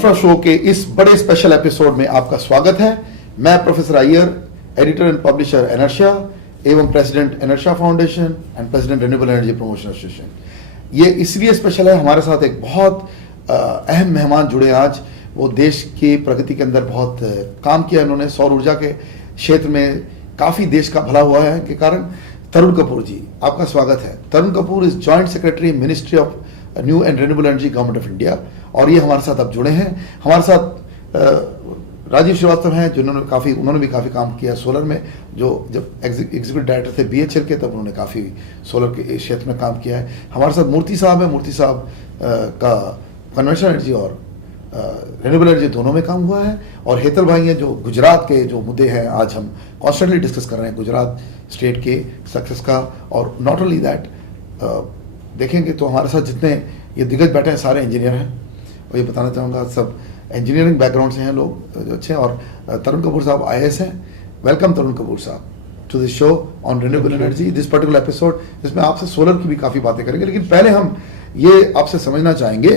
एनफ्रा show के इस बड़े स्पेशल एपिसोड में आपका स्वागत है। मैं professor Iyer, editor and publisher Inertia एवं president Inertia Foundation and president renewable energy promotion association. ये इसलिए स्पेशल है, हमारे साथ एक बहुत अहम मेहमान जुड़े आज। वो देश की प्रगति के अंदर बहुत काम किया इन्होंने, सौर ऊर्जा के क्षेत्र में काफ़ी देश का भला हुआ है के कारण। तरुण कपूर जी, आपका स्वागत है। Tarun Kapoor is joint secretary ministry of new and renewable energy government of India, और ये हमारे साथ अब जुड़े हैं। हमारे साथ राजीव श्रीवास्तव हैं, जिन्होंने उन्होंने भी काफ़ी काम किया सोलर में। जो जब एग्जीक्यूटिव डायरेक्टर थे BHEL के, तब उन्होंने काफ़ी सोलर के क्षेत्र में काम किया है। हमारे साथ मूर्ति साहब हैं। मूर्ति साहब का कन्वेंशनल एनर्जी और रिन्यूएबल एनर्जी दोनों में काम हुआ है। और हेतल भाई हैं, जो गुजरात के जो मुद्दे हैं आज हम कॉन्स्टेंटली डिस्कस कर रहे हैं, गुजरात स्टेट के सक्सेस का। और नॉट ओनली दैट, देखेंगे तो हमारे साथ जितने ये दिग्गज बैठे हैं सारे इंजीनियर हैं, और ये बताना चाहूँगा सब इंजीनियरिंग बैकग्राउंड से हैं लोग जो अच्छे हैं। और तरुण कपूर साहब IAS हैं। वेलकम तरुण कपूर साहब to this show on renewable energy, this particular episode, जिसमें आपसे सोलर की भी काफ़ी बातें करेंगे। लेकिन पहले हम ये आपसे समझना चाहेंगे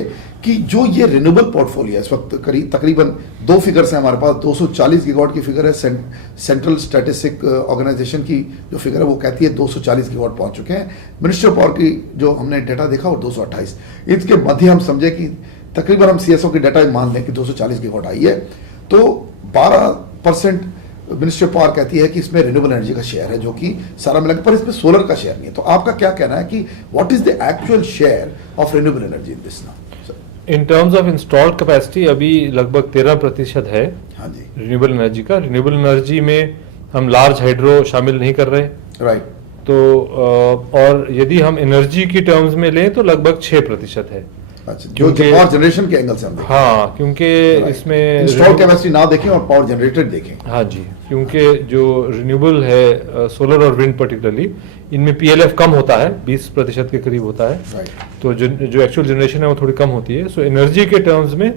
कि जो ये रिन्यूएबल पोर्टफोलियो है इस वक्त तकरीबन 2 फिगर्स हैं हमारे पास। 240 गीगावाट की फिगर है। सेंट्रल स्टैटिस्टिक ऑर्गेनाइजेशन की जो फिगर है वो कहती है 240 गीगावाट पहुंच चुके हैं। मिनिस्ट्री ऑफ पावर की जो हमने डाटा देखा वो 228। इसके मध्य हम समझे कि तकरीबन हम CSO की डाटा मान लें कि 240 गीगावाट आई है, तो 12% मिनिस्ट्री ऑफ पावर कहती है कि इसमें रिन्यूएबल एनर्जी का शेयर है, जो कि सारा मिला, पर इसमें सोलर का शेयर नहीं है। तो आपका क्या कहना है कि what is the actual share of renewable energy in this now? In terms of installed capacity अभी लगभग 13% है। हाँ जी, रिन्यूएबल एनर्जी का। रिन्यूएबल एनर्जी में हम लार्ज हाइड्रो शामिल नहीं कर रहे, राइट। तो और यदि हम एनर्जी की टर्म्स में लें तो लगभग 6% है। अच्छा, जो पावर जनरेशन के एंगल से हम देखें। हाँ, क्योंकि इसमें इंस्टॉल कैपेसिटी ना देखें और पावर जनरेटेड देखें। हाँ जी, क्योंकि जो रिन्यूएबल है सोलर और विंड पर्टिकुलरली, इनमें PLF कम होता है, 20% के करीब होता है। राइट। तो जो एक्चुअल जनरेशन है वो थोड़ी कम होती है। सो एनर्जी के टर्म्स में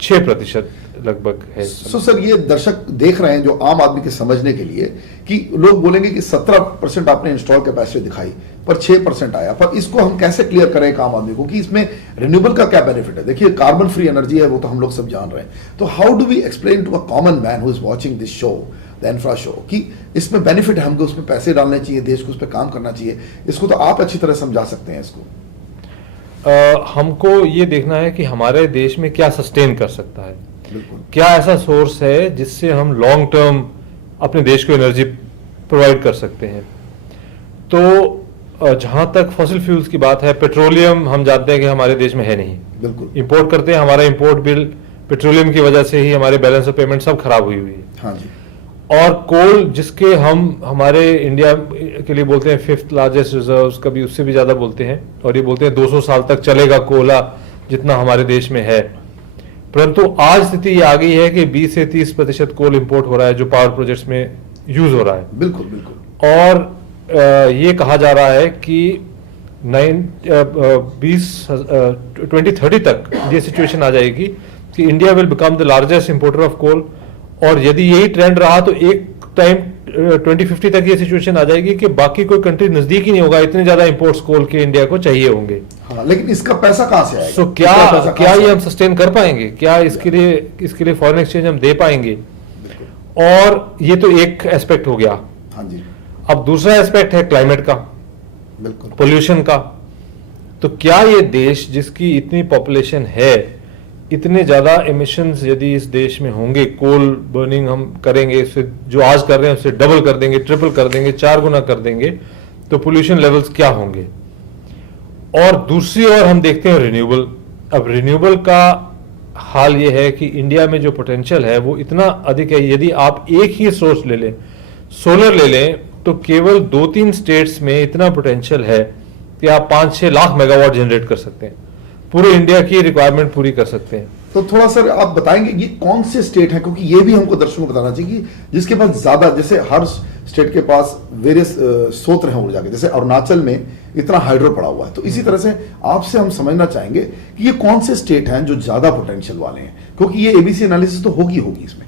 6% लगभग है। सो सर, ये दर्शक देख रहे हैं जो आम आदमी के समझने के लिए कि लोग बोलेंगे कि 17% आपने इंस्टॉल कैपेसिटी दिखाई पर 6% आया, पर इसको हम कैसे क्लियर करें एक आम आदमी को कि इसमें रिन्यूएबल का क्या बेनिफिट है? देखिए, कार्बन फ्री एनर्जी है, वो तो हम लोग सब जान रहे हैं। तो how do we explain to a common man who is watching this show, the infra show, कि इसमें बेनिफिट है, हमको उसमें पैसे डालने चाहिए, देश को उस पर काम करना चाहिए। इसको तो आप अच्छी तरह समझा सकते हैं इसको। हमको ये देखना है कि हमारे देश में क्या सस्टेन कर सकता है, बिल्कुल। क्या ऐसा सोर्स है जिससे हम लॉन्ग टर्म अपने देश को एनर्जी प्रोवाइड कर सकते हैं। तो जहां तक फॉसिल फ्यूल्स की बात है, पेट्रोलियम हम जानते हैं कि हमारे देश में है नहीं, बिल्कुल इंपोर्ट करते हैं। हमारा इंपोर्ट बिल पेट्रोलियम की वजह से ही हमारे बैलेंस ऑफ पेमेंट सब खराब हुई है। हाँ जी। और कोल, जिसके हम हमारे इंडिया के लिए बोलते हैं 5th लार्जेस्ट रिजर्व्स, कभी उससे भी ज्यादा बोलते हैं, और ये बोलते हैं 200 साल तक चलेगा कोयला जितना हमारे देश में है। परंतु आज स्थिति ये आ गई है कि 20 से 30% कोल इंपोर्ट हो रहा है, जो पावर प्रोजेक्ट्स में यूज हो रहा है। बिल्कुल बिल्कुल। और ये कहा जा रहा है कि 2030 तक ये सिचुएशन आ जाएगी कि India will become the largest importer of coal. और यदि यही ट्रेंड रहा तो एक टाइम 2050 तक ये सिचुएशन आ जाएगी कि बाकी कोई कंट्री नजदीक ही नहीं होगा, इतने ज्यादा इंपोर्ट्स कोल के इंडिया को चाहिए होंगे। हाँ, लेकिन इसका पैसा कहां से आएगा? सो क्या ये हम सस्टेन कर पाएंगे? क्या इसके लिए फॉरेन एक्सचेंज हम दे पाएंगे? और ये तो एक एस्पेक्ट हो गया। हाँ जी। अब दूसरा एस्पेक्ट है क्लाइमेट का, बिल्कुल, पोल्यूशन का। तो क्या ये देश, जिसकी इतनी पॉपुलेशन है, इतने ज्यादा एमिशंस यदि इस देश में होंगे, कोल बर्निंग हम करेंगे, इससे जो आज कर रहे हैं उससे डबल कर देंगे, ट्रिपल कर देंगे, 4 गुना कर देंगे, तो पोल्यूशन लेवल्स क्या होंगे? और दूसरी ओर हम देखते हैं रिन्यूएबल। अब रिन्यूएबल का हाल ये है कि इंडिया में जो पोटेंशियल है वो इतना अधिक है। यदि आप एक ही सोर्स ले लें, सोलर ले लें, तो केवल 2-3 स्टेट्स में इतना पोटेंशियल है कि आप 5-6 लाख मेगावाट जनरेट कर सकते हैं, पूरे इंडिया की रिक्वायरमेंट पूरी कर सकते हैं। तो थोड़ा सर आप बताएंगे ये कौन से स्टेट हैं, क्योंकि ये भी हमको दर्शकों को बताना चाहिए कि जिसके पास ज्यादा, जैसे हर स्टेट के पास वेरियस स्रोत हैं ऊर्जा के, जैसे अरुणाचल में इतना हाइड्रो पड़ा हुआ है। तो इसी तरह से आपसे हम समझना चाहेंगे कि ये कौन से स्टेट हैं जो ज्यादा पोटेंशियल वाले हैं, क्योंकि ये ABC एनालिसिस तो होगी इसमें।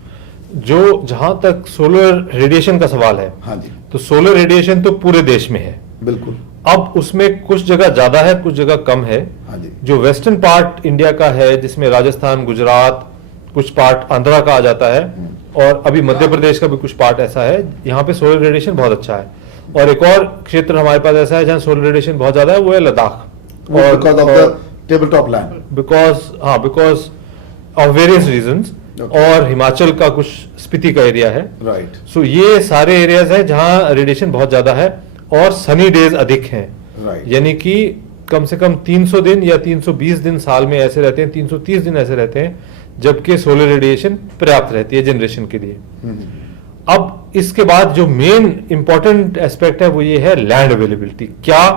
जो जहां तक सोलर रेडिएशन का सवाल है, हाँ जी, तो सोलर रेडिएशन तो पूरे देश में है। बिल्कुल। अब उसमें कुछ जगह ज्यादा है, कुछ जगह कम है। हाँ जी। जो वेस्टर्न पार्ट इंडिया का है, जिसमें राजस्थान, गुजरात, कुछ पार्ट आंध्रा का आ जाता है, और अभी मध्य प्रदेश का भी कुछ पार्ट ऐसा है यहाँ पे सोलर रेडिएशन बहुत अच्छा है। और एक और क्षेत्र हमारे पास ऐसा है जहाँ सोलर रेडिएशन बहुत ज्यादा है, वो है Ladakh. Because of the table top land, because of various reasons, और हिमाचल का कुछ स्पीति का एरिया है, राइट। सो ये सारे एरियाज हैं जहाँ रेडिएशन बहुत ज्यादा है और सनी डेज अधिक हैं, राइट। यानी कि कम से कम 300 दिन या 320 दिन साल में ऐसे रहते हैं, 330 दिन ऐसे रहते हैं जबकि सोलर रेडिएशन पर्याप्त रहती है जनरेशन के लिए। अब इसके बाद जो मेन इंपॉर्टेंट एस्पेक्ट है वो ये है लैंड अवेलेबिलिटी। क्या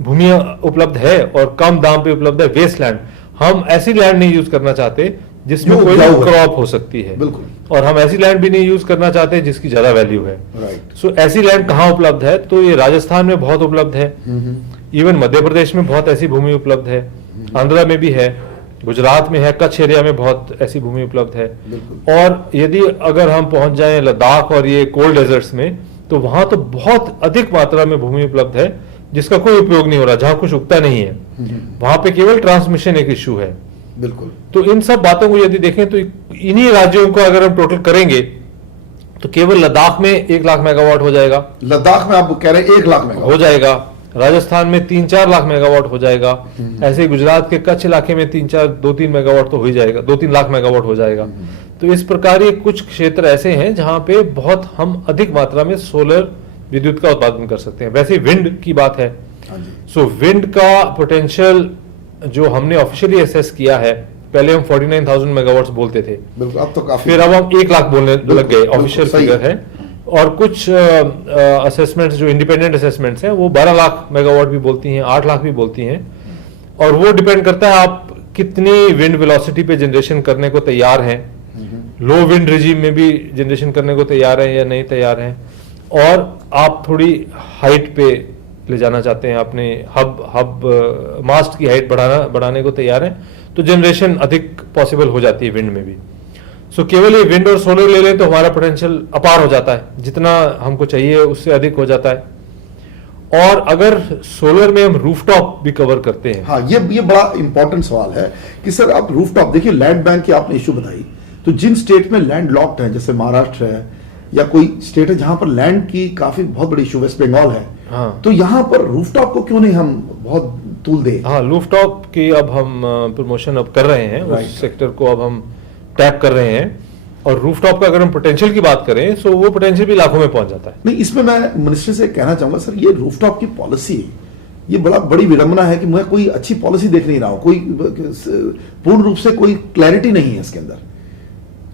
भूमि उपलब्ध है और कम दाम पे उपलब्ध है? वेस्ट लैंड, हम ऐसी लैंड नहीं यूज करना चाहते जिसमें कोई क्रॉप हो सकती है, बिल्कुल, और हम ऐसी लैंड भी नहीं यूज करना चाहते जिसकी ज्यादा वैल्यू है, राइट। सो ऐसी लैंड कहाँ उपलब्ध है? तो ये राजस्थान में बहुत उपलब्ध है, इवन मध्य प्रदेश में बहुत ऐसी भूमि उपलब्ध है, आंध्रा में भी है, गुजरात में है, कच्छ एरिया में बहुत ऐसी भूमि उपलब्ध है। और यदि अगर हम पहुंच जाएं लद्दाख और ये कोल्ड डेजर्ट्स में, तो वहां तो बहुत अधिक मात्रा में भूमि उपलब्ध है जिसका कोई उपयोग नहीं हो रहा, जहां कुछ उगता नहीं है, वहां पे केवल ट्रांसमिशन एक इश्यू है। बिल्कुल। तो इन सब बातों को यदि देखें तो इन्हीं राज्यों को अगर हम टोटल करेंगे तो केवल लद्दाख में 1 लाख मेगावाट हो जाएगा। लद्दाख में आप कह रहे हैं 1 लाख मेगावाट हो जाएगा, राजस्थान में 3-4 लाख मेगावाट हो जाएगा, ऐसे गुजरात के कच्छ इलाके में 2-3 मेगावाट तो हो ही जाएगा, 2-3 लाख मेगावाट हो जाएगा। तो इस प्रकार ये कुछ क्षेत्र ऐसे हैं जहां पे बहुत हम अधिक मात्रा में सोलर विद्युत का उत्पादन कर सकते हैं। वैसे विंड की बात है, सो विंड का पोटेंशियल जो हमने ऑफिशियली असेस किया है, पहले हम 49,000 मेगावाट्स बोलते थे, अब तो काफी, फिर अब हम 1 लाख बोलने लग गए, ऑफिशियल फिगर है। और कुछ असेसमेंट्स जो इंडिपेंडेंट असेसमेंट्स हैं वो 12 लाख मेगावाट भी बोलती हैं, 8 लाख भी बोलती हैं, और वो डिपेंड करता है आप कितनी विंड वेलोसिटी पे जनरेशन करने को तैयार हैं, लो विंड रिजीम में भी जनरेशन करने को तैयार हैं या नहीं तैयार हैं, और आप थोड़ी हाइट पे ले जाना चाहते हैं, अपने हब मास्ट की हाइट बढ़ाने को तैयार हैं, तो जनरेशन अधिक पॉसिबल हो जाती है विंड में भी। सो केवल ये विंड और सोलर ले लें तो हमारा पोटेंशियल अपार हो जाता है, जितना हमको चाहिए उससे अधिक हो जाता है। और अगर सोलर में हम रूफटॉप भी कवर करते हैं, हाँ, ये बड़ा इंपॉर्टेंट सवाल है कि सर आप रूफटॉप देखिए, लैंड बैंक की आपने इशू बताई, तो जिन स्टेट में लैंड लॉक्ड है, जैसे महाराष्ट्र है या कोई स्टेट है जहां पर लैंड की काफी बहुत बड़ी इशू, वेस्ट बंगाल है, हाँ, तो यहां पर रूफटॉप को क्यों नहीं हम बहुत तूल दे? हाँ, रूफटॉप की अब हम प्रमोशन अब कर रहे हैं, उस सेक्टर को अब हम टैप कर रहे हैं, और रूफटॉप का अगर हम पोटेंशियल की बात करें तो वो पोटेंशियल भी लाखों में पहुंच जाता है। नहीं, इसमें मैं मिनिस्टर से कहना चाहूंगा सर, ये रूफटॉप की पॉलिसी, ये बड़ी विडंबना है कि मैं कोई अच्छी पॉलिसी देख नहीं रहा हूं, कोई पूर्ण रूप से कोई क्लैरिटी नहीं है इसके अंदर।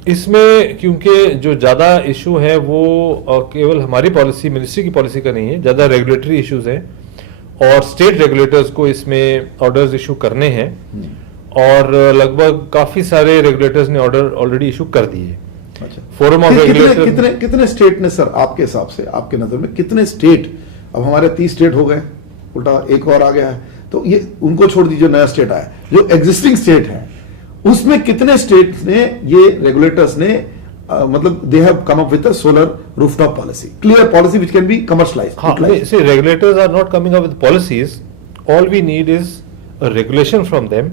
इसमें क्योंकि जो ज्यादा इशू है वो केवल हमारी पॉलिसी, मिनिस्ट्री की पॉलिसी का नहीं है, ज्यादा रेगुलेटरी इश्यूज हैं, और स्टेट रेगुलेटर्स को इसमें ऑर्डर्स इशू करने हैं, और लगभग काफी सारे रेगुलेटर्स ने ऑर्डर ऑलरेडी इशू कर दिए। अच्छा, फोरम ऑफ रेगुलेटर कितने स्टेट ने सर, आपके हिसाब से, आपके नजर में कितने स्टेट, अब हमारे 30 स्टेट हो गए, उल्टा एक और आ गया है, तो ये उनको छोड़ दीजिए, नया स्टेट आया, जो एग्जिस्टिंग स्टेट है उसमें कितने स्टेट ने, ये रेगुलेटर्स ने मतलब they have come up with a solar rooftop policy, clear policy which can be commercialised? See, regulators are not coming up with policies. All we need is a regulation from them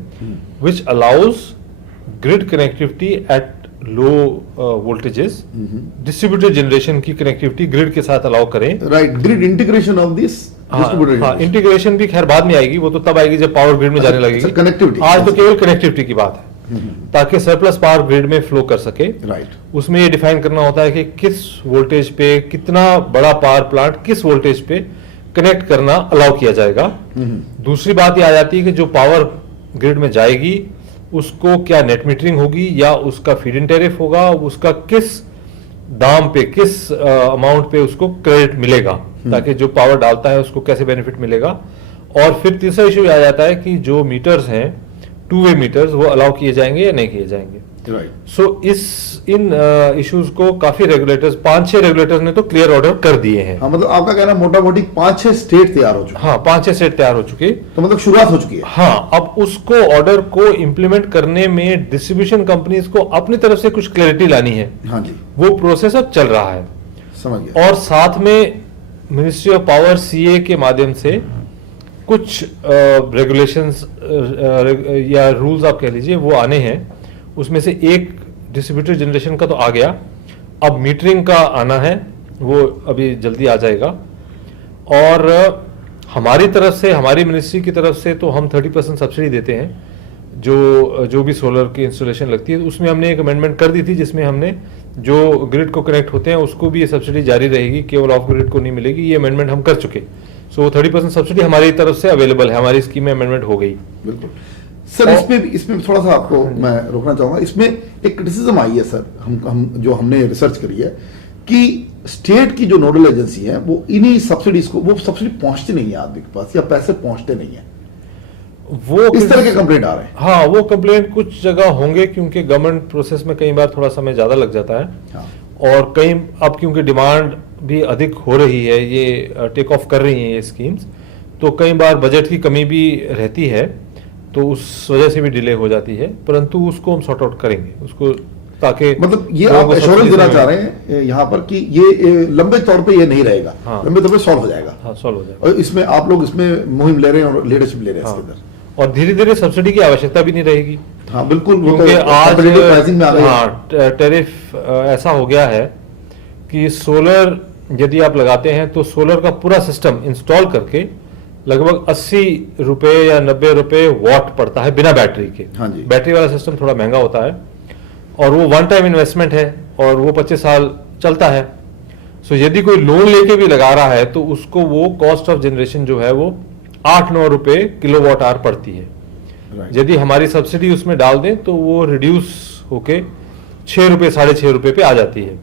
which allows grid connectivity at low voltages, distributed generation की connectivity grid के साथ allow करें। Right, grid integration of this distributed. हाँ, integration भी खैर बाद में आएगी, वो तो तब आएगी जब पावर ग्रिड में जाने लगेगी। कनेक्टिविटी, आज तो केवल कनेक्टिविटी की बात है, ताकि सरप्लस पावर ग्रिड में फ्लो कर सके। राइट, उसमें ये डिफाइन करना होता है कि किस वोल्टेज पे कितना बड़ा पावर प्लांट किस वोल्टेज पे कनेक्ट करना अलाउ किया जाएगा। दूसरी बात ये आ जाती है कि जो पावर ग्रिड में जाएगी उसको क्या नेट मीटरिंग होगी या उसका फीड इन टैरिफ होगा, उसका किस दाम पे, किस अमाउंट पे उसको क्रेडिट मिलेगा, ताकि जो पावर डालता है उसको कैसे बेनिफिट मिलेगा। और फिर तीसरा इशू आ जाता है कि जो मीटर्स हैं, टू वे मीटर्स, वो अलाउ किए जाएंगे या नहीं किए जाएंगे। राइट, सो इन इश्यूज को काफी रेगुलेटर्स, 5-6 रेगुलेटर्स ने तो क्लियर ऑर्डर कर दिए हैं। हाँ, मतलब आपका कहना मोटा मोटी 5-6 स्टेट तैयार हो चुके, हाँ, 5-6 स्टेट तैयार हो चुके, तो मतलब शुरुआत हो चुकी है। हाँ, अब उसको ऑर्डर को इंप्लीमेंट करने में डिस्ट्रीब्यूशन कंपनीज को अपनी तरफ से कुछ क्लैरिटी लानी है। हाँ जी, वो प्रोसेस अब चल रहा है, समझ गया। और साथ में मिनिस्ट्री ऑफ पावर सीए के माध्यम से कुछ रेगुलेशंस या रूल्स आप कह लीजिए वो आने हैं, उसमें से एक डिस्ट्रीब्यूटेड जनरेशन का तो आ गया, अब मीटरिंग का आना है, वो अभी जल्दी आ जाएगा। और हमारी तरफ से, हमारी मिनिस्ट्री की तरफ से तो हम 30% सब्सिडी देते हैं जो भी सोलर की इंस्टॉलेशन लगती है। उसमें हमने एक अमेंडमेंट कर दी थी जिसमें हमने जो ग्रिड को कनेक्ट होते हैं उसको भी ये सब्सिडी जारी रहेगी, केवल ऑफ ग्रिड को नहीं मिलेगी। ये अमेंडमेंट हम कर चुके, सो 30% सब्सिडी हमारी तरफ से अवेलेबल है, हमारी स्कीम में अमेंडमेट हो गई। बिल्कुल सर। इसमें थोड़ा सा आपको मैं रोकना चाहूंगा। इसमें एक क्रिटिसिज्म आई है सर, हमने रिसर्च करी है कि स्टेट की जो नोडल एजेंसी है वो इन्हीं सब्सिडीज को, वो सब्सिडी पहुंचती नहीं है आदमी के पास, या पैसे पहुंचते नहीं है, वो इस तरह के कंप्लेंट आ रहे हैं। हाँ, वो कंप्लेंट कुछ जगह होंगे क्योंकि गवर्नमेंट प्रोसेस में कई बार थोड़ा समय ज्यादा लग जाता है। हाँ। और कई अब क्योंकि डिमांड भी अधिक हो रही है, ये टेक ऑफ कर रही हैं ये स्कीम्स, तो कई बार बजट की कमी भी रहती है, तो उस वजह से भी डिले हो जाती है। परंतु उसको हम सॉर्ट आउट करेंगे उसको, ताकि मतलब ये आप एश्योरेंस देना चाह रहे हैं यहाँ पर कि ये लंबे तौर पे ये नहीं रहेगा। हाँ। लंबे तौर पे सॉल्व हो जाएगा। हाँ, सॉल्व हो जाएगा। और इसमें आप लोग इसमें मुहिम ले रहे हैं और लीडरशिप ले रहे हैं। हाँ। इसके अंदर और धीरे धीरे सब्सिडी की आवश्यकता भी नहीं रहेगी। हाँ बिल्कुल, क्योंकि आज प्राइसिंग में आ गई। हाँ, टैरिफ ऐसा हो गया है कि सोलर यदि आप लगाते हैं तो सोलर का पूरा सिस्टम इंस्टॉल करके लगभग 80 रुपए या 90 रुपए वॉट पड़ता है बिना बैटरी के। हाँ जी। बैटरी वाला सिस्टम थोड़ा महंगा होता है और वो वन टाइम इन्वेस्टमेंट है और वो 25 साल चलता है। सो यदि कोई लोन लेके भी लगा रहा है तो उसको वो कॉस्ट ऑफ जनरेशन जो है वो 8-9 रुपए किलोवाट आवर पड़ती है। Right. यदि हमारी सब्सिडी उसमें डाल दें तो वो रिड्यूस होके 6 रुपए 6.5 रुपए पे आ जाती है।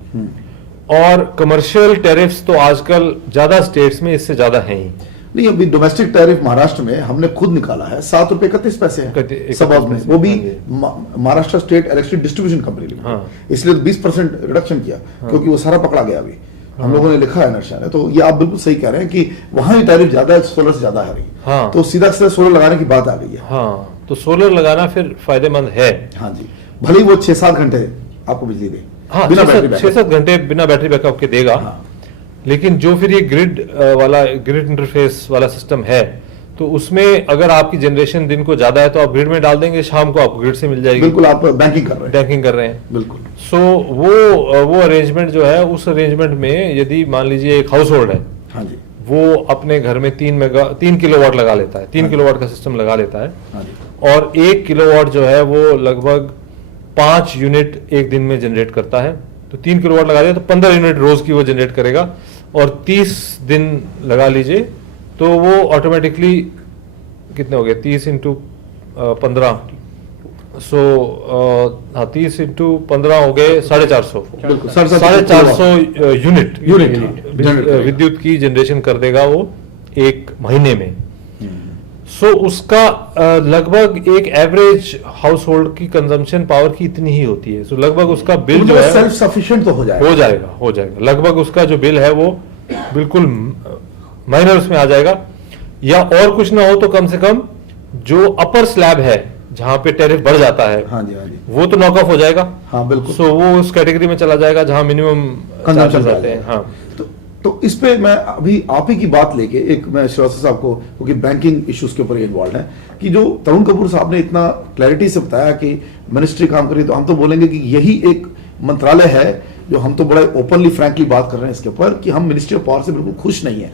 और कमर्शियल टैरिफ्स तो आजकल ज्यादा स्टेट्स में इससे ज्यादा हैं ही नहीं। अभी डोमेस्टिक टैरिफ महाराष्ट्र में हमने खुद निकाला है, 7 रुपए 31 पैसे है सब हाउस में, वो भी Maharashtra state electricity distribution company ने। हाँ। इसलिए 20% रिडक्शन किया। हाँ। क्योंकि वो सारा पकड़ा गया अभी। हाँ। हम लोगों ने लिखा है नर्शा ने, तो ये आप बिल्कुल सही कह रहे हैं कि वहां ही टैरिफ ज्यादा है, सोलर से ज्यादा है। हाँ। तो सीधा सीधा सोलर लगाने की बात आ गई है। हाँ, तो सोलर लगाना फिर फायदेमंद है। हाँ जी, भले ही वो 6-7 घंटे आपको बिजली दे। हाँ, बिना बैटरी बैकअप। 6-7 घंटे बिना बैटरी बैकअप के देगा। हाँ। लेकिन जो फिर ये ग्रिड इंटरफेस वाला सिस्टम है, तो उसमें अगर आपकी जनरेशन दिन को ज्यादा है तो आप ग्रिड में डाल देंगे, शाम को आपको ग्रिड से मिल जाएगी। बिल्कुल, आप बैंकिंग कर रहे हैं। बैंकिंग कर रहे हैं बिल्कुल। सो वो अरेंजमेंट जो है, उस अरेंजमेंट में यदि मान लीजिए एक हाउस होल्ड है, हाँ जी, वो अपने घर में 3 किलोवाट लगा लेता है, 3 किलोवाट का सिस्टम लगा लेता है। हाँ जी। और 1 किलोवाट जो है वो लगभग 5 यूनिट एक दिन में जनरेट करता है। तो 3 किलोवाट लगा दिया तो 15 यूनिट रोज की वो जनरेट करेगा। और 30 दिन लगा लीजिए तो वो ऑटोमेटिकली कितने हो गए, 30 इंटू 15, सो 30 इंटू 15 हो गए 450। बिल्कुल, 450 यूनिट यूनिट विद्युत की जनरेशन कर देगा वो एक महीने में। सो उसका लगभग एक एवरेज हाउस होल्ड की कंजम्पशन पावर की इतनी ही होती है। सो लगभग उसका बिल जो है सेल्फ सफिशिएंट तो हो जाएगा। लगभग उसका जो बिल है वो बिल्कुल माइनर्स में आ जाएगा। या और कुछ ना हो तो कम से कम जो अपर स्लैब है जहां पे टैरिफ बढ़ जाता है, हाँ जी, हाँ जी, वो तो नॉक ऑफ हो जाएगा। हाँ बिल्कुल। सो वो उस कैटेगरी में चला जाएगा जहां मिनिमम कंजम्पशन जाते हैं। हाँ, तो इस पे मैं अभी आप ही की बात लेके एक मैं श्रीवास्तव साहब को, क्योंकि बैंकिंग इश्यूज के ऊपर इन्वॉल्व है, कि जो तरुण कपूर साहब ने इतना क्लैरिटी से बताया कि मिनिस्ट्री काम करी, तो हम तो बोलेंगे कि यही एक मंत्रालय है जो हम तो बड़ा ओपनली फ्रैंकली बात कर रहे हैं इसके ऊपर कि हम मिनिस्ट्री ऑफ पावर से बिल्कुल खुश नहीं है,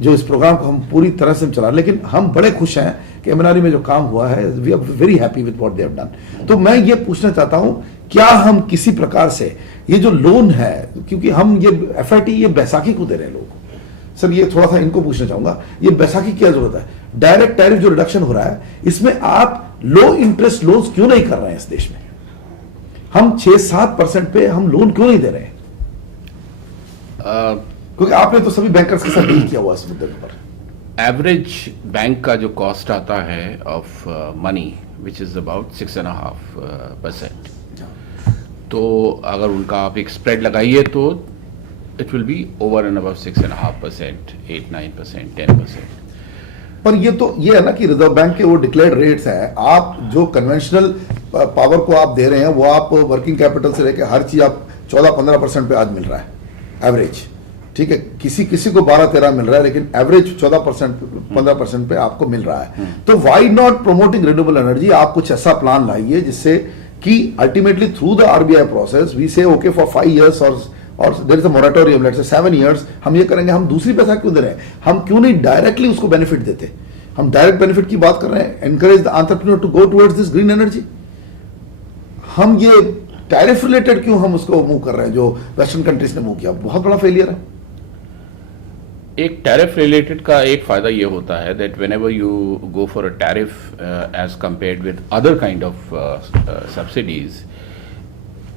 जो इस प्रोग्राम को हम पूरी तरह से चला, लेकिन हम बड़े खुश हैं कि एमएनआरई में जो काम हुआ है, we are very happy with what they have done. तो मैं ये पूछना चाहता हूं, क्या हम किसी प्रकार से ये जो लोन है, क्योंकि हम ये एफआईटी ये बैसाखी को दे रहे हैं लोगों को, सर ये थोड़ा सा इनको पूछना चाहूंगा, ये बैसाखी की क्या जरूरत है? डायरेक्ट टैरिफ जो रिडक्शन हो रहा है, इसमें आप लो इंटरेस्ट लोन्स क्यों नहीं कर रहे हैं इस देश में? हम 6-7% पे हम लोन क्यों नहीं दे रहे हैं? क्योंकि आपने तो सभी बैंकर्स के साथ डील किया हुआ इस मुद्दे पर। एवरेज बैंक का जो कॉस्ट आता है of money which is about 6.5%, तो अगर उनका आप एक स्प्रेड लगाइए तो it will be over and above 6.5%, 8-9%, 10%। पर ये है ना कि रिजर्व बैंक के वो डिक्लेयर्ड रेट्स हैं। आप जो कन्वेंशनल पावर को आप दे रहे हैं, वो आप वर्किंग कैपिटल से लेकर हर चीज आप 14-15% पे आज मिल रहा है एवरेज, ठीक है। किसी को 12-13 मिल रहा है, लेकिन एवरेज 14-15% पे आपको मिल रहा है। तो why not promoting renewable energy? आप कुछ ऐसा प्लान लाइए जिससे कि ultimately through the RBI process we say okay for 5 years और there is a moratorium, let's say 7 years हम ये करेंगे, हम दूसरी पैसा क्यों दे रहे हैं? हम क्यों नहीं डायरेक्टली उसको बेनिफिट देते? हम डायरेक्ट बेनिफिट की बात कर रहे हैं, encourage the entrepreneur to go towards this green energy. हम ये टैरिफ रिलेटेड क्यों हम उसको मूव कर रहे हैं जो वेस्टर्न कंट्रीज ने मूव किया? बहुत बड़ा फेलियर है। एक टैरिफ रिलेटेड का एक फायदा ये होता है that whenever you go for a tariff as compared with other kind of subsidies,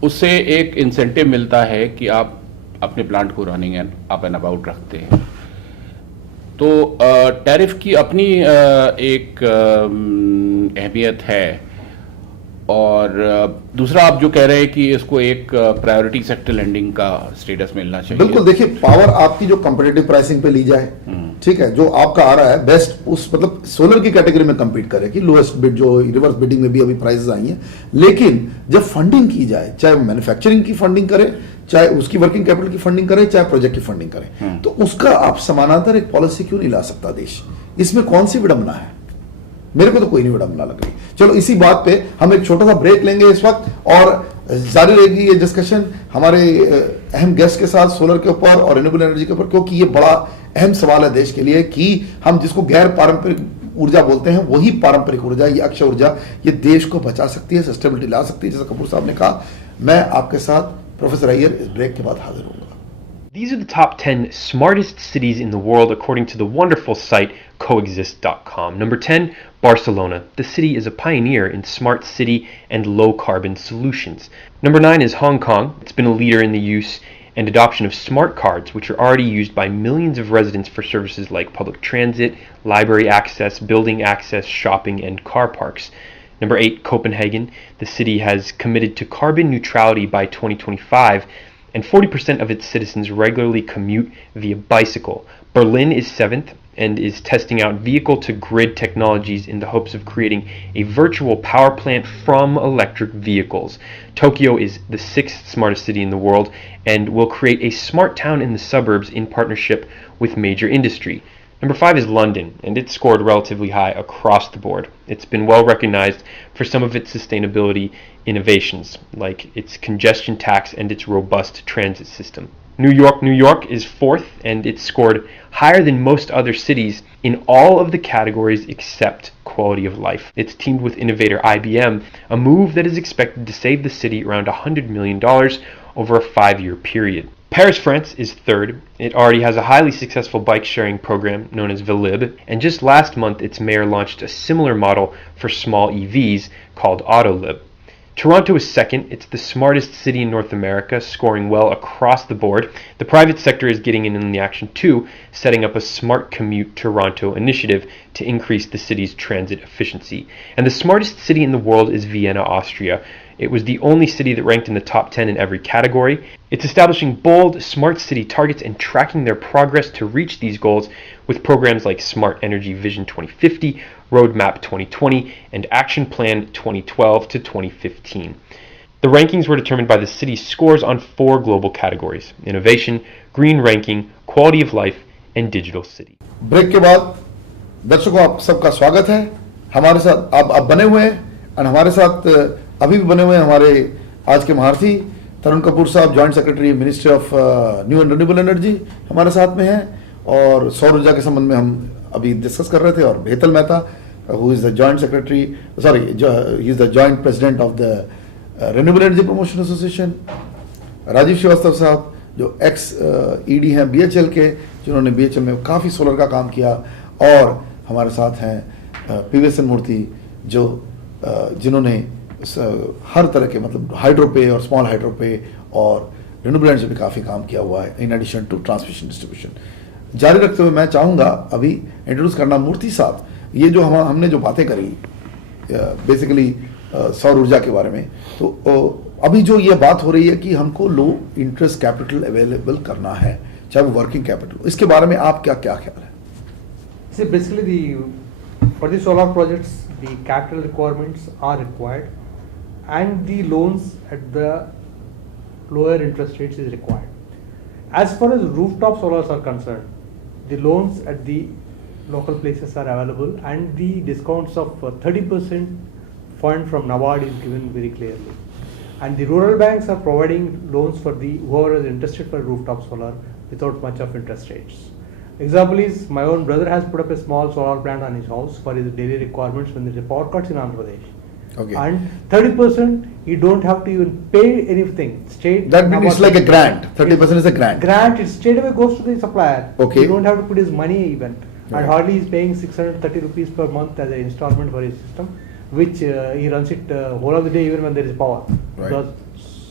उससे एक इंसेंटिव मिलता है कि आप अपने प्लांट को running and up and about रखते हैं। तो टैरिफ की अपनी एक अहमियत है। और दूसरा आप जो कह रहे हैं कि इसको एक प्रायोरिटी सेक्टर लेंडिंग का स्टेटस मिलना चाहिए। बिल्कुल, देखिए पावर आपकी जो कंपेटिटिव प्राइसिंग पे ली जाए, ठीक है, जो आपका आ रहा है बेस्ट, उस मतलब सोलर की कैटेगरी में compete करे कि लोएस्ट बिड, जो रिवर्स बिडिंग में भी अभी प्राइसेस आई हैं। लेकिन जब फंडिंग की जाए, चाहे मैन्युफैक्चरिंग की फंडिंग करे, चाहे उसकी वर्किंग कैपिटल की फंडिंग करे, चाहे प्रोजेक्ट की फंडिंग करे, तो उसका आप समानांतर एक पॉलिसी क्यों नहीं ला सकता देश? इसमें कौन सी विडंबना है? मेरे को तो कोई नहीं विडंबना लग रही। चलो इसी बात पे हम एक छोटा सा ब्रेक लेंगे इस वक्त और जारी रहेगी ये डिस्कशन हमारे अहम गेस्ट के साथ सोलर के ऊपर और रिन्यूएबल एनर्जी के ऊपर, क्योंकि ये बड़ा अहम सवाल है देश के लिए कि हम जिसको गैर पारंपरिक ऊर्जा बोलते हैं वही पारंपरिक ऊर्जा, ये अक्षय ऊर्जा, ये देश को बचा सकती है, सस्टेनेबिलिटी ला सकती है, जैसा कपूर साहब ने कहा। मैं आपके साथ प्रोफेसर अय्यर इस ब्रेक के बाद हाजिर होऊंगा। These are the top 10 smartest cities in the world according to the wonderful site coexist.com. Number 10, Barcelona. The city is a pioneer in smart city and low carbon solutions. Number 9 is Hong Kong. It's been a leader in the use and adoption of smart cards, which are already used by millions of residents for services like public transit, library access, building access, shopping, and car parks. Number 8, Copenhagen. The city has committed to carbon neutrality by 2025, and 40% of its citizens regularly commute via bicycle. Berlin is 7th and is testing out vehicle-to-grid technologies in the hopes of creating a virtual power plant from electric vehicles. Tokyo is the 6th smartest city in the world and will create a smart town in the suburbs in partnership with major industry. Number 5 is London, and it scored relatively high across the board. It's been well recognized for some of its sustainability innovations, like its congestion tax and its robust transit system. New York is 4th, and it scored higher than most other cities in all of the categories except quality of life. It's teamed with innovator IBM, a move that is expected to save the city around $100 million over a 5-year period. Paris, France is 3rd. It already has a highly successful bike sharing program known as Velib, and just last month its mayor launched a similar model for small EVs called Autolib. Toronto is 2nd. It's the smartest city in North America, scoring well across the board. The private sector is getting in on the action too, setting up a Smart Commute Toronto initiative to increase the city's transit efficiency. And the smartest city in the world is Vienna, Austria. It was the only city that ranked in the top 10 in every category. It's establishing bold, smart city targets and tracking their progress to reach these goals with programs like Smart Energy Vision 2050, Roadmap 2020, and Action Plan 2012 to 2015. The rankings were determined by the city's scores on 4 global categories: innovation, green ranking, quality of life, and digital city. Break के बाद दर्शकों आप सबका स्वागत है। हमारे साथ आप बने हुए हैं और हमारे साथ अभी भी बने हुए हैं हमारे आज के महारथी तरुण कपूर साहब, joint secretary ministry of new and renewable energy हमारे साथ में हैं, और सौर ऊर्जा के संबंध में हम अभी डिस्कस कर रहे थे। और Betal Mehta who is the joint secretary, sorry he is the joint president of the renewable energy promotion association. Rajiv Shrivastava साहब जो एक्स ईडी हैं बीएचएल के, जिन्होंने बीएचएल में काफ़ी सोलर का काम किया। और हमारे साथ हैं पीवीएसएन मूर्ति जो जिन्होंने हर तरह के मतलब हाइड्रो पे और स्मॉल हाइड्रो पे और रिन्यूएबल एनर्जी पे काफ़ी काम किया हुआ है, in addition to transmission distribution. जारी रखते हुए मैं चाहूँगा अभी इंट्रोड्यूस करना मूर्ति साहब, ये जो हमने जो बातें करी बेसिकली सौर ऊर्जा के बारे में, तो अभी जो ये बात हो रही है कि हमको लो इंटरेस्ट कैपिटल अवेलेबल करना है, चाहे वो वर्किंग कैपिटल, इसके बारे में आप क्या ख्याल है? See, basically, for the solar projects, the capital requirements are required, and the loans at the lower interest rates is required. As far as rooftop solars are concerned, the loans at the local places are available, and the discounts of 30% fund from NABARD is given very clearly. And the rural banks are providing loans for the whoever is interested for rooftop solar without much of interest rates. Example is my own brother has put up a small solar plant on his house for his daily requirements when there is a power cuts in Andhra Pradesh. Okay. And 30% you don't have to even pay anything. State That means it's like a grant. 30% is a grant. Grant, it straight away goes to the supplier. Okay. You don't have to put his money even. Right. And hardly he's paying 630 rupees per month as an installment for his system, which he runs it whole of the day even when there is power. Right. Because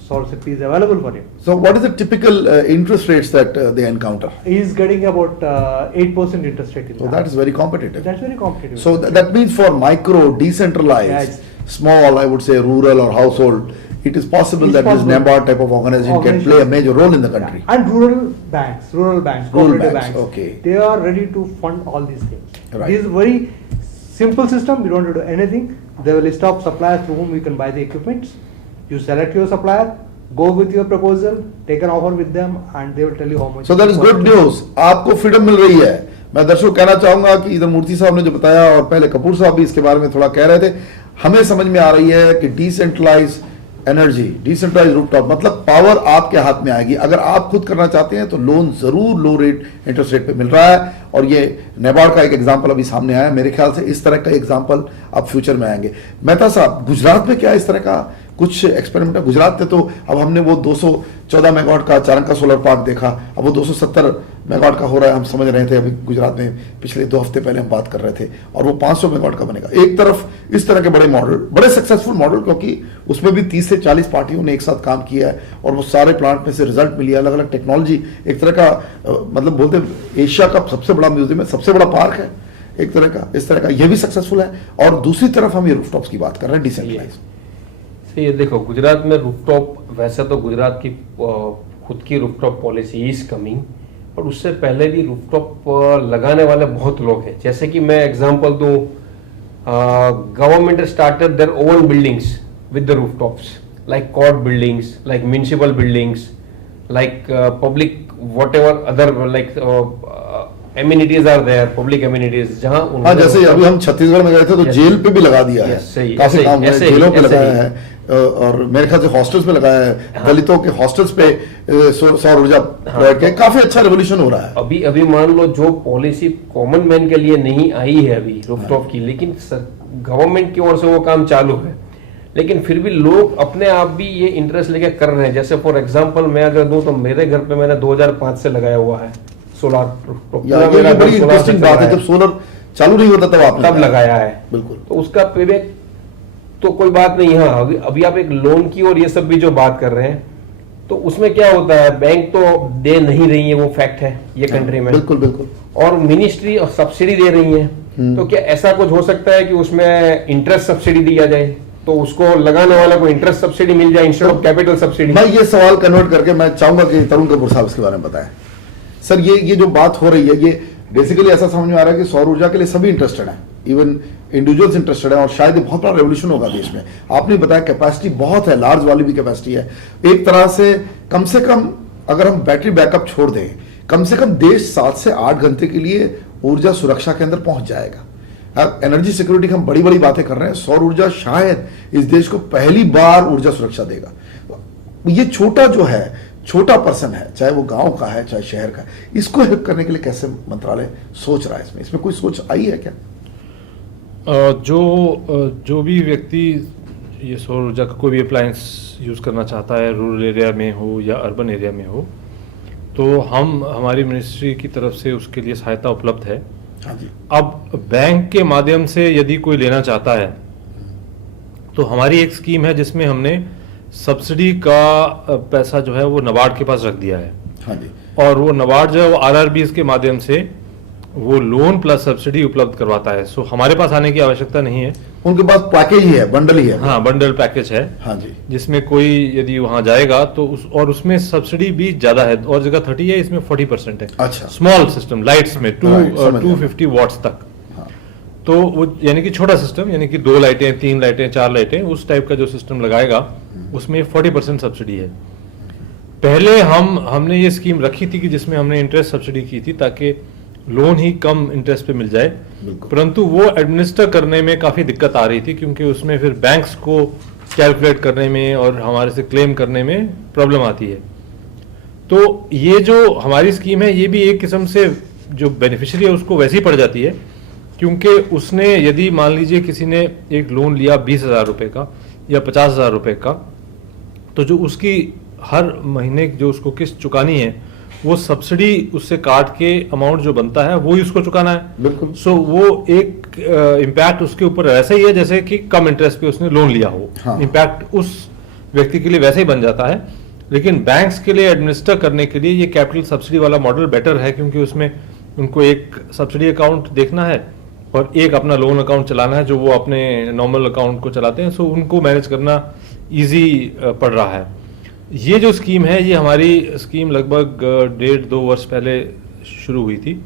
source is available for him. So what is the typical interest rates that they encounter? He is getting about 8% interest rate in So that is very competitive. That's very competitive. So that means for micro, decentralized, Yes. small, I would say rural or household, it is possible It's that possible. this NABARD type of organization can play a major role in the country. And rural banks, Rural cooperative banks, banks, okay. they are ready to fund all these things. Right. This is very simple system. We don't have to do anything. They will list of suppliers through whom we can buy the equipment. You select your supplier, go with your proposal, take an offer with them, and they will tell you how much. So that is good news. आपको freedom मिल रही है. मैं दर्शकों कहना चाहूंगा कि इधर मूर्ति साहब ने जो बताया और पहले कपूर साहब भी इसके बारे में थोड़ा कह रहे थे, हमें समझ में आ रही है कि डिसेंट्रलाइज एनर्जी, डिसेंट्रलाइज रूफटॉप मतलब पावर आपके हाथ में आएगी. अगर आप खुद करना चाहते हैं तो लोन जरूर लो रेट इंटरेस्ट रेट पे मिल रहा है और ये नेबार्ड का एक एग्जांपल अभी सामने आया. मेरे ख्याल से इस तरह का एग्जांपल अब फ्यूचर में आएंगे. मेहता साहब, गुजरात में क्या इस तरह का कुछ एक्सपेरिमेंट है? गुजरात में तो अब हमने वो 214 मेगावाट का चारंका सोलर पार्क देखा, अब वो 270 मेगावाट का हो रहा है. हम समझ रहे थे अभी गुजरात में, पिछले 2 हफ्ते पहले हम बात कर रहे थे, और वो 500 मेगावाट का बनेगा. एक तरफ इस तरह के बड़े मॉडल, बड़े सक्सेसफुल मॉडल, क्योंकि उसमें भी 30 से 40 पार्टियों ने एक साथ काम किया है और वो सारे प्लांट में से रिजल्ट मिली है. अलग अलग टेक्नोलॉजी, एक तरह का मतलब बोलते हैं एशिया का सबसे बड़ा म्यूजियम है, सबसे बड़ा पार्क है एक तरह का, इस तरह का ये भी सक्सेसफुल है. और दूसरी तरफ हम ये रूफटॉप्स की बात कर रहे हैं, डिसेंट्रलाइज. ये देखो, गुजरात में रूफटॉप, वैसे तो गुजरात की खुद की रूफटॉप पॉलिसी इज कमिंग, और उससे पहले भी रूफटॉप लगाने वाले बहुत लोग हैं. जैसे कि मैं एग्जांपल दूं, government started their own buildings with the rooftops, like court buildings, like municipal buildings, like public whatever other like amenities are there, public amenities, जहां हाँ, जैसे अभी हम छत्तीसगढ़ में गए थे तो जेल पे भी लगा दिया है. सही, काफी काम हुआ है, जेलों पे लगाया ही. है और मेरे ख्याल से हॉस्टल्स पे लगाया है. हाँ. दलितों के हॉस्टल्स पे सौर ऊर्जा प्रोवाइड किया. काफी अच्छा रेवोल्यूशन हो रहा है. अभी मान लो जो पॉलिसी कॉमन मैन के लिए नहीं आई है अभी रूफटॉप की, लेकिन गवर्नमेंट की ओर से वो काम चालू है. लेकिन फिर भी लोग अपने आप भी ये इंटरेस्ट लेके कर रहे हैं. जैसे फॉर एग्जांपल मैं अगर दूं तो मेरे घर पे मैंने 2005 से लगाया हुआ है सोलर रूफटॉप. ये बड़ी इंटरेस्टिंग बात है, जब सोलर चालू नहीं होता तब आपने तब लगाया है. बिल्कुल. तो उसका पेबैक तो कोई बात नहीं है. अभी आप एक लोन की और ये सब भी जो बात कर रहे हैं, तो उसमें क्या होता है, बैंक तो दे नहीं रही है, वो फैक्ट है ये कंट्री में. बिल्कुल बिल्कुल. और मिनिस्ट्री और सब्सिडी दे रही है. तो क्या ऐसा कुछ हो सकता है कि उसमें इंटरेस्ट सब्सिडी दिया जाए, तो उसको लगाने वाले को इंटरेस्ट सब्सिडी मिल जाए इंस्टेड ऑफ कैपिटल सब्सिडी? मैं ये सवाल कन्वर्ट करके मैं चाहूंगा कि तरुण कपूर साहब इसके बारे में बताएं. सर, ये जो बात हो रही है, ये बेसिकली ऐसा समझ में आ रहा है कि सौर ऊर्जा के लिए सभी इंटरेस्टेड हैं, इवन इंडिविजुअल्स इंटरेस्टेड हैं, और शायद ये बहुत बड़ा रेवोल्यूशन होगा देश में. आपने बताया कैपेसिटी बहुत है, लार्ज वाली भी कैपेसिटी है. एक तरह से कम अगर हम बैटरी बैकअप छोड़ दें, कम से कम देश 7 से 8 घंटे के लिए ऊर्जा सुरक्षा के अंदर पहुंच जाएगा. अब एनर्जी सिक्योरिटी की हम बड़ी बड़ी बातें कर रहे हैं, सौर ऊर्जा शायद इस देश को पहली बार ऊर्जा सुरक्षा देगा. ये छोटा पर्सन है, चाहे वो गांव का है चाहे शहर का है, इसको हेल्प करने के लिए कैसे मंत्रालय सोच रहा है? इसमें कोई सोच आई है क्या? जो भी व्यक्ति ये सौर ऊर्जा का कोई भी अप्लायंस यूज़ करना चाहता है, रूरल एरिया में हो या अर्बन एरिया में हो, तो हमारी मिनिस्ट्री की तरफ से उसके लिए सहायता उपलब्ध है. हाँ जी. अब बैंक के माध्यम से यदि कोई लेना चाहता है तो हमारी एक स्कीम है जिसमें हमने सब्सिडी का पैसा जो है वो नाबार्ड के पास रख दिया है. हाँ जी. और वो नाबार्ड जो है वो आरआरबीएस के माध्यम से वो लोन प्लस सब्सिडी उपलब्ध करवाता है. सो हमारे पास आने की आवश्यकता नहीं है. उनके पास पैकेज ही है, बंडल ही है. हाँ, बंडल पैकेज है. हाँ जी. जिसमें कोई यदि वहां जाएगा तो उसमें सब्सिडी भी ज्यादा है, और जगह 30 है, इसमें 40% है. अच्छा. स्मॉल सिस्टम लाइट्स में 250 वॉट्स तक. हाँ. तो वो यानी कि छोटा सिस्टम, यानी कि 2 लाइटें 3 लाइटें 4 लाइटें, उस टाइप का जो सिस्टम लगाएगा उसमें 40% सब्सिडी है. पहले हमने ये स्कीम रखी थी कि जिसमें हमने इंटरेस्ट सब्सिडी की थी, ताकि लोन ही कम इंटरेस्ट पे मिल जाए, बिल्कुल। परंतु वो एडमिनिस्टर करने में काफ़ी दिक्कत आ रही थी, क्योंकि उसमें फिर बैंक्स को कैलकुलेट करने में और हमारे से क्लेम करने में प्रॉब्लम आती है। तो ये जो हमारी स्कीम है, ये भी एक किस्म से जो बेनिफिशियरी है उसको वैसे ही पड़ जाती है, क्योंकि उसने यदि मान लीजिए किसी ने एक लोन लिया 20,000 रुपये का या 50,000 रुपये का, तो जो उसकी हर महीने जो उसको किस्त चुकानी है, वो सब्सिडी उससे काट के अमाउंट जो बनता है वो ही उसको चुकाना है। बिल्कुल। सो वो एक इम्पैक्ट उसके ऊपर वैसा ही है जैसे कि कम इंटरेस्ट पे उसने लोन लिया हो। हाँ। इम्पैक्ट उस व्यक्ति के लिए वैसे ही बन जाता है, लेकिन बैंक्स के लिए एडमिनिस्टर करने के लिए ये कैपिटल सब्सिडी वाला मॉडल बेटर है, क्योंकि उसमें उनको एक सब्सिडी अकाउंट देखना है और एक अपना लोन अकाउंट चलाना है जो वो अपने नॉर्मल अकाउंट को चलाते हैं। सो उनको मैनेज करना ईजी पड़ रहा है। ये जो स्कीम है, ये हमारी स्कीम लगभग 1.5-2 वर्ष पहले शुरू हुई थी,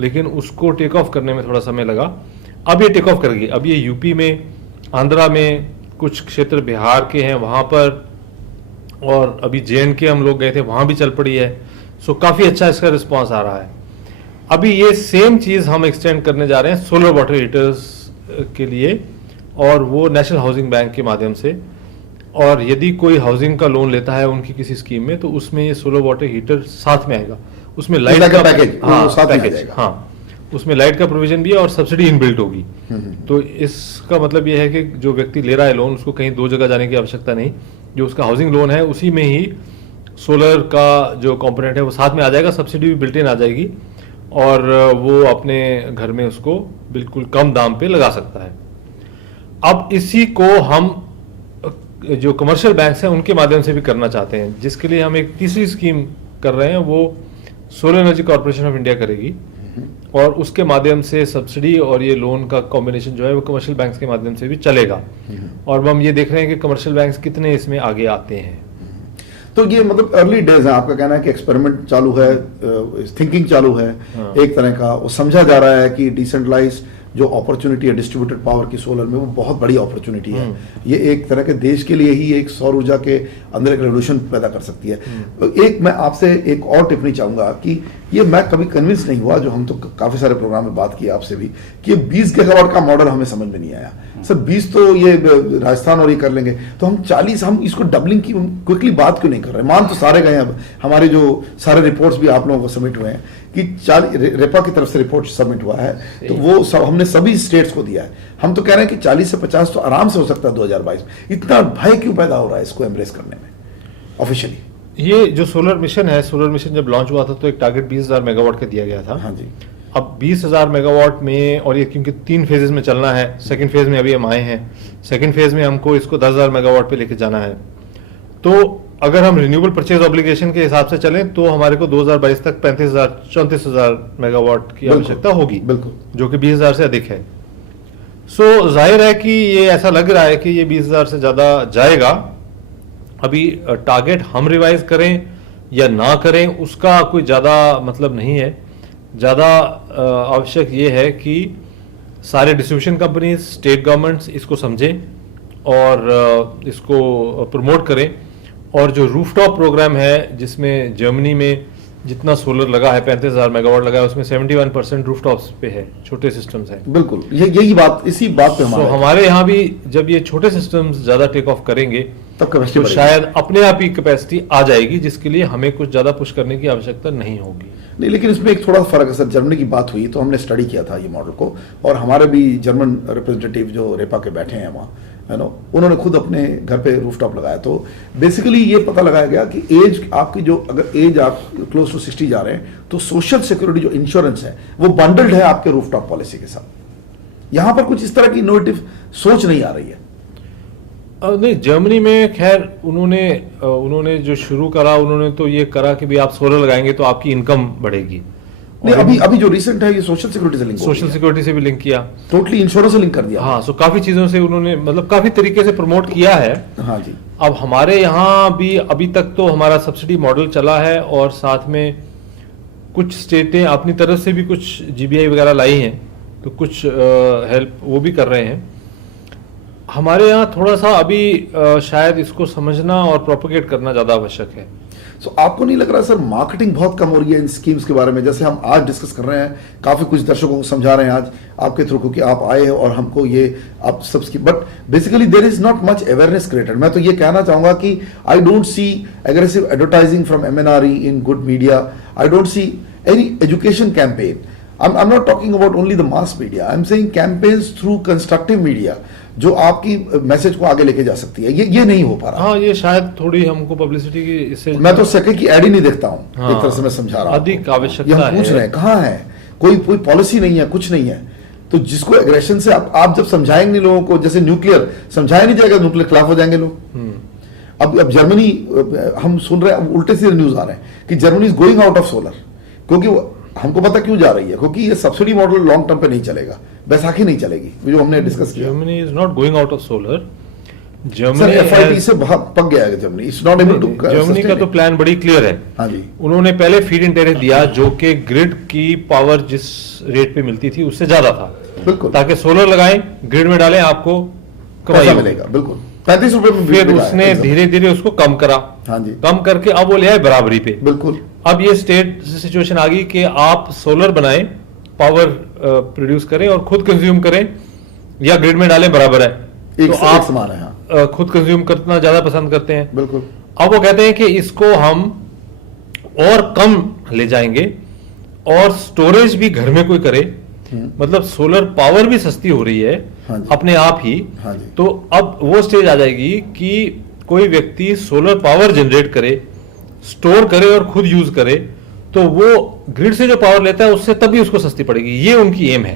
लेकिन उसको टेक ऑफ करने में थोड़ा समय लगा। अब ये टेक ऑफ कर गई। अब ये यूपी में, आंध्रा में, कुछ क्षेत्र बिहार के हैं वहाँ पर, और अभी JNK हम लोग गए थे, वहाँ भी चल पड़ी है। सो काफ़ी अच्छा इसका रिस्पॉन्स आ रहा है। अभी ये सेम चीज़ हम एक्सटेंड करने जा रहे हैं सोलर वाटर हीटर्स के लिए, और वो नेशनल हाउसिंग बैंक के माध्यम से। और यदि कोई हाउसिंग का लोन लेता है उनकी किसी स्कीम में, तो उसमें ये सोलर वाटर हीटर साथ में आएगा। उसमें लाइट like का a package, हाँ, वो साथ में आ पैकेज, जाएगा। हाँ, उसमें लाइट का प्रोविजन भी है और सब्सिडी इनबिल्ट होगी। तो इसका मतलब ये है कि जो व्यक्ति ले रहा है लोन, उसको कहीं दो जगह जाने की आवश्यकता नहीं। जो उसका हाउसिंग लोन है उसी में ही सोलर का जो कंपोनेंट है वो साथ में आ जाएगा, सब्सिडी भी बिल्ट इन आ जाएगी, और वो अपने घर में उसको बिल्कुल कम दाम पे लगा सकता है। अब इसी को हम जो कमर्शियल बैंक्स हैं उनके माध्यम से भी करना चाहते हैं, जिसके लिए हम एक तीसरी स्कीम कर रहे हैं, वो solar energy corporation of India करेगी, और उसके माध्यम से सब्सिडी और ये लोन का कॉम्बिनेशन जो है वो कमर्शियल बैंक्स के माध्यम से भी चलेगा। और हम ये देख रहे हैं कि कमर्शियल बैंक्स कितने इसमें आगे आते हैं। तो ये मतलब अर्ली डेज है, आपका कहना है कि एक्सपेरिमेंट चालू है, थिंकिंग चालू है। हाँ। एक तरह का वो समझा जा रहा है कि डिसेंट्रलाइज जो अपॉर्चुनिटी है डिस्ट्रीब्यूटेड पावर की सोलर में, वो बहुत बड़ी अपॉर्चुनिटी है। ये एक तरह के देश के लिए ही एक सौर ऊर्जा के अंदर एक रेवोल्यूशन पैदा कर सकती है। एक मैं आपसे एक और टिप्पणी चाहूंगा कि ये मैं कभी कन्विंस नहीं हुआ, जो हम तो काफी सारे प्रोग्राम में बात की आपसे भी, कि ये 20 गीगावाट का मॉडल हमें समझ में नहीं आया। सर 20 तो ये राजस्थान और ये कर लेंगे, तो हम 40, हम इसको डबलिंग की क्विकली बात क्यों नहीं कर रहे? मान तो सारे गए, अब हमारे जो सारे रिपोर्ट्स भी आप लोगों को सबमिट हुए हैं कि 40 रेपा की तरफ से रिपोर्ट सबमिट हुआ है, तो वो सब हमने सभी स्टेट्स को दिया है। हम तो कह रहे हैं कि 40 से 50 तो आराम से हो सकता है 2022 में। इतना भय क्यों पैदा हो रहा है इसको एम्ब्रेस करने में ऑफिशियली? ये जो सोलर मिशन है, सोलर मिशन जब लॉन्च हुआ था तो एक टारगेट 20,000 मेगावाट का दिया गया था। हाँ जी। अब 20,000 मेगावाट में, और ये क्योंकि 3 फेजेस में चलना है, सेकंड फेज में अभी हम आए हैं, सेकंड फेज में हमको इसको 10,000 मेगावाट पे लेके जाना है। तो अगर हम रिन्यूएबल परचेज ऑब्लिगेशन के हिसाब से चलें तो हमारे को 2022 तक 34,000 मेगावाट की आवश्यकता होगी, बिल्कुल, जो कि 20,000 से अधिक है। सो जाहिर है कि ये ऐसा लग रहा है कि ये 20,000 से ज्यादा जाएगा। अभी टारगेट हम रिवाइज करें या ना करें उसका कोई ज्यादा मतलब नहीं है। ज्यादा आवश्यक ये है कि सारे डिस्ट्रीब्यूशन कंपनीज, स्टेट गवर्नमेंट्स इसको समझें और इसको प्रमोट करें। और जो रूफटॉप प्रोग्राम है, जिसमें जर्मनी में जितना सोलर लगा है, 35,000 मेगावाट लगा है, उसमें 71% रूफटॉप्स पे है, छोटे सिस्टम्स हैं। बिल्कुल, यही बात, इसी बात पे हमारे यहाँ भी जब ये छोटे सिस्टम्स ज्यादा टेक ऑफ करेंगे तब कैपेसिटी तो शायद अपने आप ही कैपेसिटी आ जाएगी, जिसके लिए हमें कुछ ज्यादा पुश करने की आवश्यकता नहीं होगी। नहीं, लेकिन इसमें एक थोड़ा फर्क है सर। जर्मनी की बात हुई तो हमने स्टडी किया था ये मॉडल को, और हमारे भी जर्मन रिप्रेजेंटेटिव जो रेपा के बैठे हैं वहाँ, है ना, उन्होंने खुद अपने घर पे रूफटॉप लगाया। तो बेसिकली ये पता लगाया गया कि एज आपकी, जो अगर एज आप क्लोज टू 60 जा रहे हैं, तो सोशल सिक्योरिटी जो इंश्योरेंस है वो बंडल्ड है आपके रूफटॉप पॉलिसी के साथ। यहां पर कुछ इस तरह की इनोवेटिव सोच नहीं आ रही है। नहीं, जर्मनी में खैर उन्होंने जो शुरू करा, उन्होंने तो ये करा कि भी आप सोलर लगाएंगे तो आपकी इनकम बढ़ेगी। नहीं, अभी जो रिसेंट है ये सोशल सिक्योरिटी से लिंक, सोशल सिक्योरिटी से भी लिंक किया, टोटली इंश्योरेंस से लिंक कर दिया। हाँ, सो काफी चीजों से उन्होंने मतलब काफी तरीके से प्रमोट किया है। हाँ जी। अब हमारे यहाँ भी अभी तक तो हमारा सब्सिडी मॉडल चला है, और साथ में कुछ स्टेटें अपनी तरफ से भी कुछ GBI वगैरह लाई हैं, तो कुछ हेल्प वो भी कर रहे हैं। हमारे यहाँ थोड़ा सा अभी शायद इसको समझना और प्रोपोगेट करना ज़्यादा आवश्यक है। सो आपको नहीं लग रहा सर मार्केटिंग बहुत कम हो रही है इन स्कीम्स के बारे में? जैसे हम आज डिस्कस कर रहे हैं, काफी कुछ दर्शकों को समझा रहे हैं आज आपके थ्रू, क्योंकि आप आए हैं और हमको ये आप सब scheme, but basically there is not much awareness created. मैं तो ये कहना चाहूंगा कि I don't see aggressive advertising from MNRE in good media, I don't see any education campaign. I'm not talking about only the mass media. I'm saying campaigns through constructive media जो आपकी message को आगे लेके जा सकती है। ये नहीं हो पा रहा। हाँ, ये शायद थोड़ी हमको पब्लिसिटी की इससे, मैं तो सेके की एड ही नहीं देखता हूँ। हाँ, एक तरह से मैं समझा रहा हूँ। अधिक आवश्यकता ये हम पूछ रहे हैं कहाँ है, कोई पॉलिसी नहीं है, कुछ नहीं है। तो जिसको एग्रेशन से आप जब समझाएंगे नहीं लोगों को, जैसे न्यूक्लियर समझाया नहीं जाएगा, न्यूक्लियर खिलाफ हो जाएंगे लोग। अब जर्मनी, हम सुन रहे हैं उल्टे सीधे न्यूज आ रहे हैं कि Germany is going out of solar, क्योंकि हमको पता क्यों जा रही है, क्योंकि ये सब्सिडी मॉडल लॉन्ग टर्म पे नहीं चलेगा, बैसाखी नहीं चलेगी, जो हमने डिस्कस किया। Germany is not going out of solar. Sir Germany FIT से बहुत पक गया है Germany, it's not able to. Germany का तो प्लान बड़ी क्लियर है। हाँ जी, उन्होंने पहले फीड इन टैरिफ दिया जो कि ग्रिड की पावर जिस रेट पे मिलती थी उससे ज्यादा था, बिल्कुल, ताकि सोलर लगाएं, ग्रिड में डालें, आपको कमाई पैसा होगी। मिलेगा, बिल्कुल 35 रुपए में फिर बिका है, उसने एकदम। धीरे धीरे उसको कम करा, हाँ जी, कम करके अब वो ले आए बराबरी पे। बिल्कुल, अब ये स्टेट सिचुएशन आ गई कि आप सोलर बनाएं, पावर प्रोड्यूस करें और खुद कंज्यूम करें या ग्रिड में डालें, बराबर है। एक तो से आप एक समान है। हाँ, खुद कंज्यूम करना ज्यादा पसंद करते हैं। बिल्कुल, अब वो कहते हैं कि इसको हम और कम ले जाएंगे और स्टोरेज भी घर में कोई करे, मतलब सोलर पावर भी सस्ती हो रही है हाँ जी, अपने आप ही। हाँ जी, तो अब वो स्टेज आ जाएगी कि कोई व्यक्ति सोलर पावर जनरेट करे, स्टोर करे और खुद यूज करे, तो वो ग्रिड से जो पावर लेता है उससे तभी उसको सस्ती पड़ेगी। ये उनकी एम है।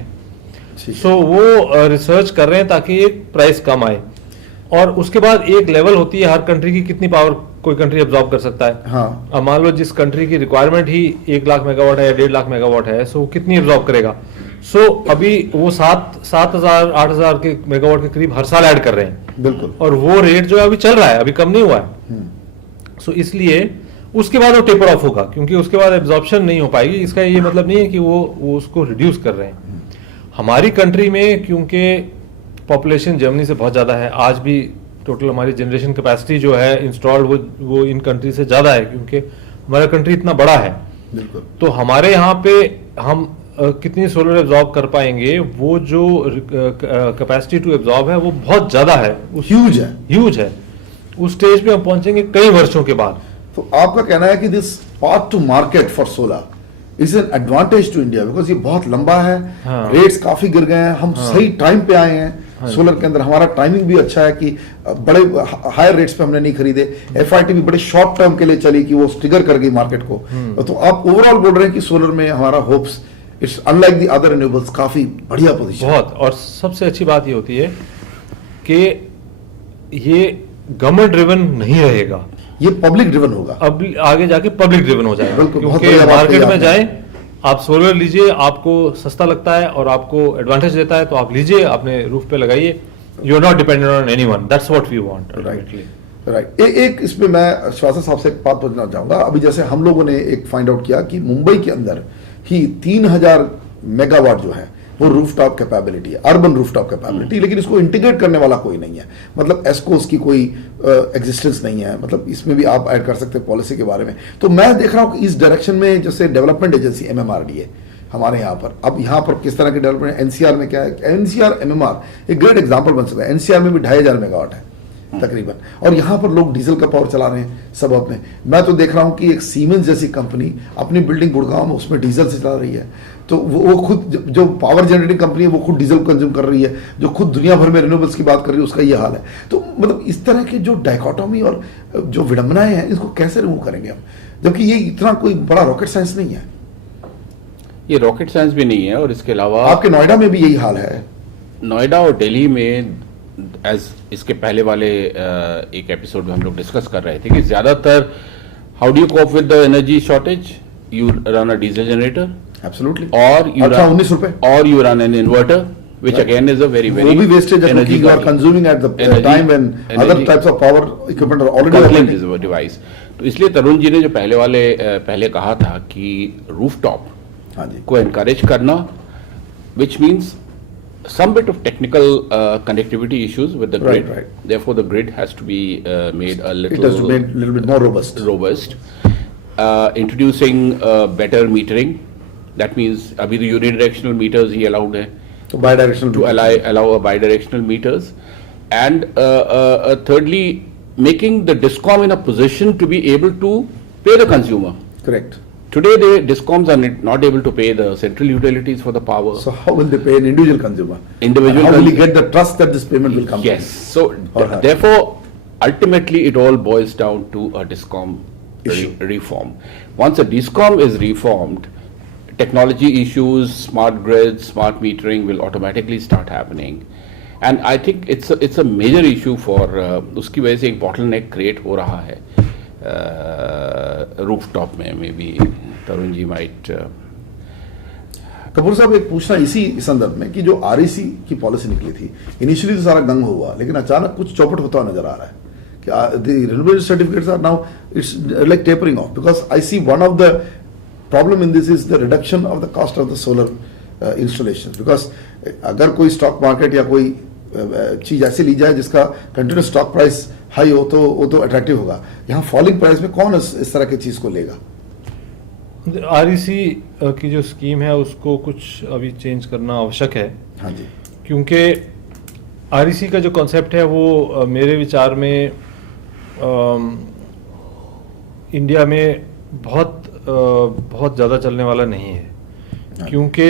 ठीक है। सो वो रिसर्च कर रहे हैं ताकि एक प्राइस कम आए, और उसके बाद एक लेवल होती है हर कंट्री की, कितनी पावर कोई कंट्री एब्जॉर्ब कर सकता है। हाँ, अब मान लो जिस कंट्री की रिक्वायरमेंट ही 1 लाख मेगावाट है या 1.5 लाख मेगावाट है, सो कितनी एब्जॉर्ब करेगा। सो अभी वो 7,000 8,000 के मेगावाट के करीब हर साल ऐड कर रहे हैं, बिल्कुल, और वो रेट जो है अभी चल रहा है, अभी कम नहीं हुआ है। सो इसलिए उसके बाद वो टेपर ऑफ होगा, क्योंकि उसके बाद एब्जॉर्प्शन नहीं हो पाएगी। इसका ये मतलब नहीं है कि वो उसको रिड्यूस कर रहे हैं। हमारी कंट्री में क्योंकि पॉपुलेशन जर्मनी से बहुत ज़्यादा है, आज भी टोटल हमारी जनरेशन कैपेसिटी जो है इंस्टॉल्ड वो इन कंट्री से ज़्यादा है, क्योंकि हमारा कंट्री इतना बड़ा है। बिल्कुल, तो हमारे यहाँ पे हम कितनी सोलर एब्जॉर्ब कर पाएंगे, वो जो कैपेसिटी टू एब्जॉर्ब है वो बहुत ज़्यादा है, ह्यूज है। उस स्टेज पे हम पहुंचेंगे कई वर्षों के बाद। तो आपका कहना है कि this path to market for solar is an advantage to India, because ये बहुत लंबा है, हाँ, रेट्स काफी गिर गए हैं, हम सही टाइम पे आए हैं। हाँ, सोलर के अंदर हमारा टाइमिंग भी अच्छा है कि बड़े हायर रेट्स पे हमने नहीं खरीदे। FIT भी बड़े शॉर्ट टर्म के लिए चली कि वो ट्रिगर कर गई मार्केट को। तो आप ओवरऑल बोल रहे हैं कि सोलर में हमारा hopes, it's unlike the other renewables, काफी बढ़िया पोजीशन। बहुत, और सबसे अच्छी बात ये होती है कि ये गवर्नमेंट ड्रिवन नहीं रहेगा, ये पब्लिक ड्रिवन होगा। अब आगे जाके पब्लिक ड्रिवन हो जाएगा। बिल्कुल, बहुत क्योंकि बढ़िया बात मार्केट कही में आपने। जाए, आप सोलर लीजिए, आपको सस्ता लगता है और आपको एडवांटेज देता है, तो आप लीजिए, अपने रूफ पे लगाइए। You are not dependent on anyone, that's what we want ultimately. Right. एक इसमें मैं श्वासा साहब से एक बात पूछना चाहूंगा। अभी जैसे हम लोगों ने एक फाइंड आउट किया कि मुंबई के अंदर ही 3000 मेगावाट जो है वो रूफटॉप कैपेबिलिटी है, अर्बन रूफटॉप कैपेबिलिटी, लेकिन इसको इंटीग्रेट करने वाला कोई नहीं है। मतलब एस्कोस की कोई एग्जिस्टेंस नहीं है। मतलब इसमें भी आप ऐड कर सकते हैं पॉलिसी के बारे में। तो मैं देख रहा हूँ कि इस डायरेक्शन में जैसे डेवलपमेंट एजेंसी MMRDA हमारे यहाँ पर, अब यहाँ पर किस तरह की डेवलपमेंट, NCR में क्या है, NCR MMR एक ग्रेट एग्जाम्पल बन सकता है। NCR में भी 2500 मेगावाट है तकरीबन, और यहाँ पर लोग डीजल का पावर चला रहे हैं सब अपने। मैं तो देख रहा हूँ कि एक सीमेंस जैसी कंपनी अपनी बिल्डिंग गुड़गांव में उसमें डीजल से चला रही है। तो वो खुद जो पावर जनरेटिंग कंपनी है वो खुद डीजल कंज्यूम कर रही है, जो खुद दुनिया भर में रिन्यूएबल्स की बात कर रही है उसका ये हाल है। तो मतलब इस तरह की जो डायकोटोमी और जो विडंबनाएं हैं इसको कैसे रिमूव करेंगे हम, जबकि ये इतना कोई बड़ा रॉकेट साइंस नहीं है। ये रॉकेट साइंस भी नहीं है, और इसके अलावा आपके नोएडा में भी यही हाल है। नोएडा और दिल्ली में, एज इसके पहले वाले एक एपिसोड में हम लोग डिस्कस कर रहे थे कि ज्यादातर how do you cope with the energy shortage, you run a diesel generator absolutely, और यू अच्छा 19 रुपए, और you run an inverter which Right. again is a very वो भी वेस्टेज है क्योंकि you are consuming at the time when other types of power equipment are already conflict available. is a device. तो इसलिए तरुण जी ने जो पहले कहा था कि रूफटॉप हाँ जी, को एनकरेज करना, which means some bit of technical connectivity issues with the Right, grid. right. Therefore, the grid has to be made a it has to be a little bit more robust. robust. Introducing better metering, that means अभी तो unidirectional meters ही allowed है, तो bidirectional to allow a bidirectional meters, and thirdly, making the DISCOM in a position to be able to pay the consumer. Correct. Today, the DISCOMs are not able to pay the central utilities for the power. So how will they pay an individual consumer? Individual And how will he consumer. get the trust that this payment will come? Yes, so Or her. therefore, ultimately, it all boils down to a DISCOM Issue. reform. Once a DISCOM is reformed, technology issues, smart grids, smart metering will automatically start happening. And I think it's a major issue for उसकी वजह से एक bottleneck create हो रहा है rooftop में. Maybe Tarun ji might Kapoor साहब, एक पूछना इसी संदर्भ में कि जो आरईसी की पॉलिसी निकली थी, इनिशियली तो सारा गंग हुआ, लेकिन अचानक कुछ चौपट होता नजर आ रहा है कि the renewable certificates are now, it's like tapering off, because I see one of the problem in this is the reduction of the cost of the solar installations, because अगर कोई स्टॉक मार्केट या कोई चीज ऐसी ली जाए जिसका continuous stock price high हो तो वो तो अट्रैक्टिव होगा. यहाँ फॉलिंग प्राइस में कौन इस तरह की चीज को लेगा? आरईसी की जो स्कीम है उसको कुछ अभी चेंज करना आवश्यक है. हाँ जी. क्योंकि आरईसी का जो कॉन्सेप्ट है वो मेरे विचार में इंडिया में बहुत ज़्यादा चलने वाला नहीं है, क्योंकि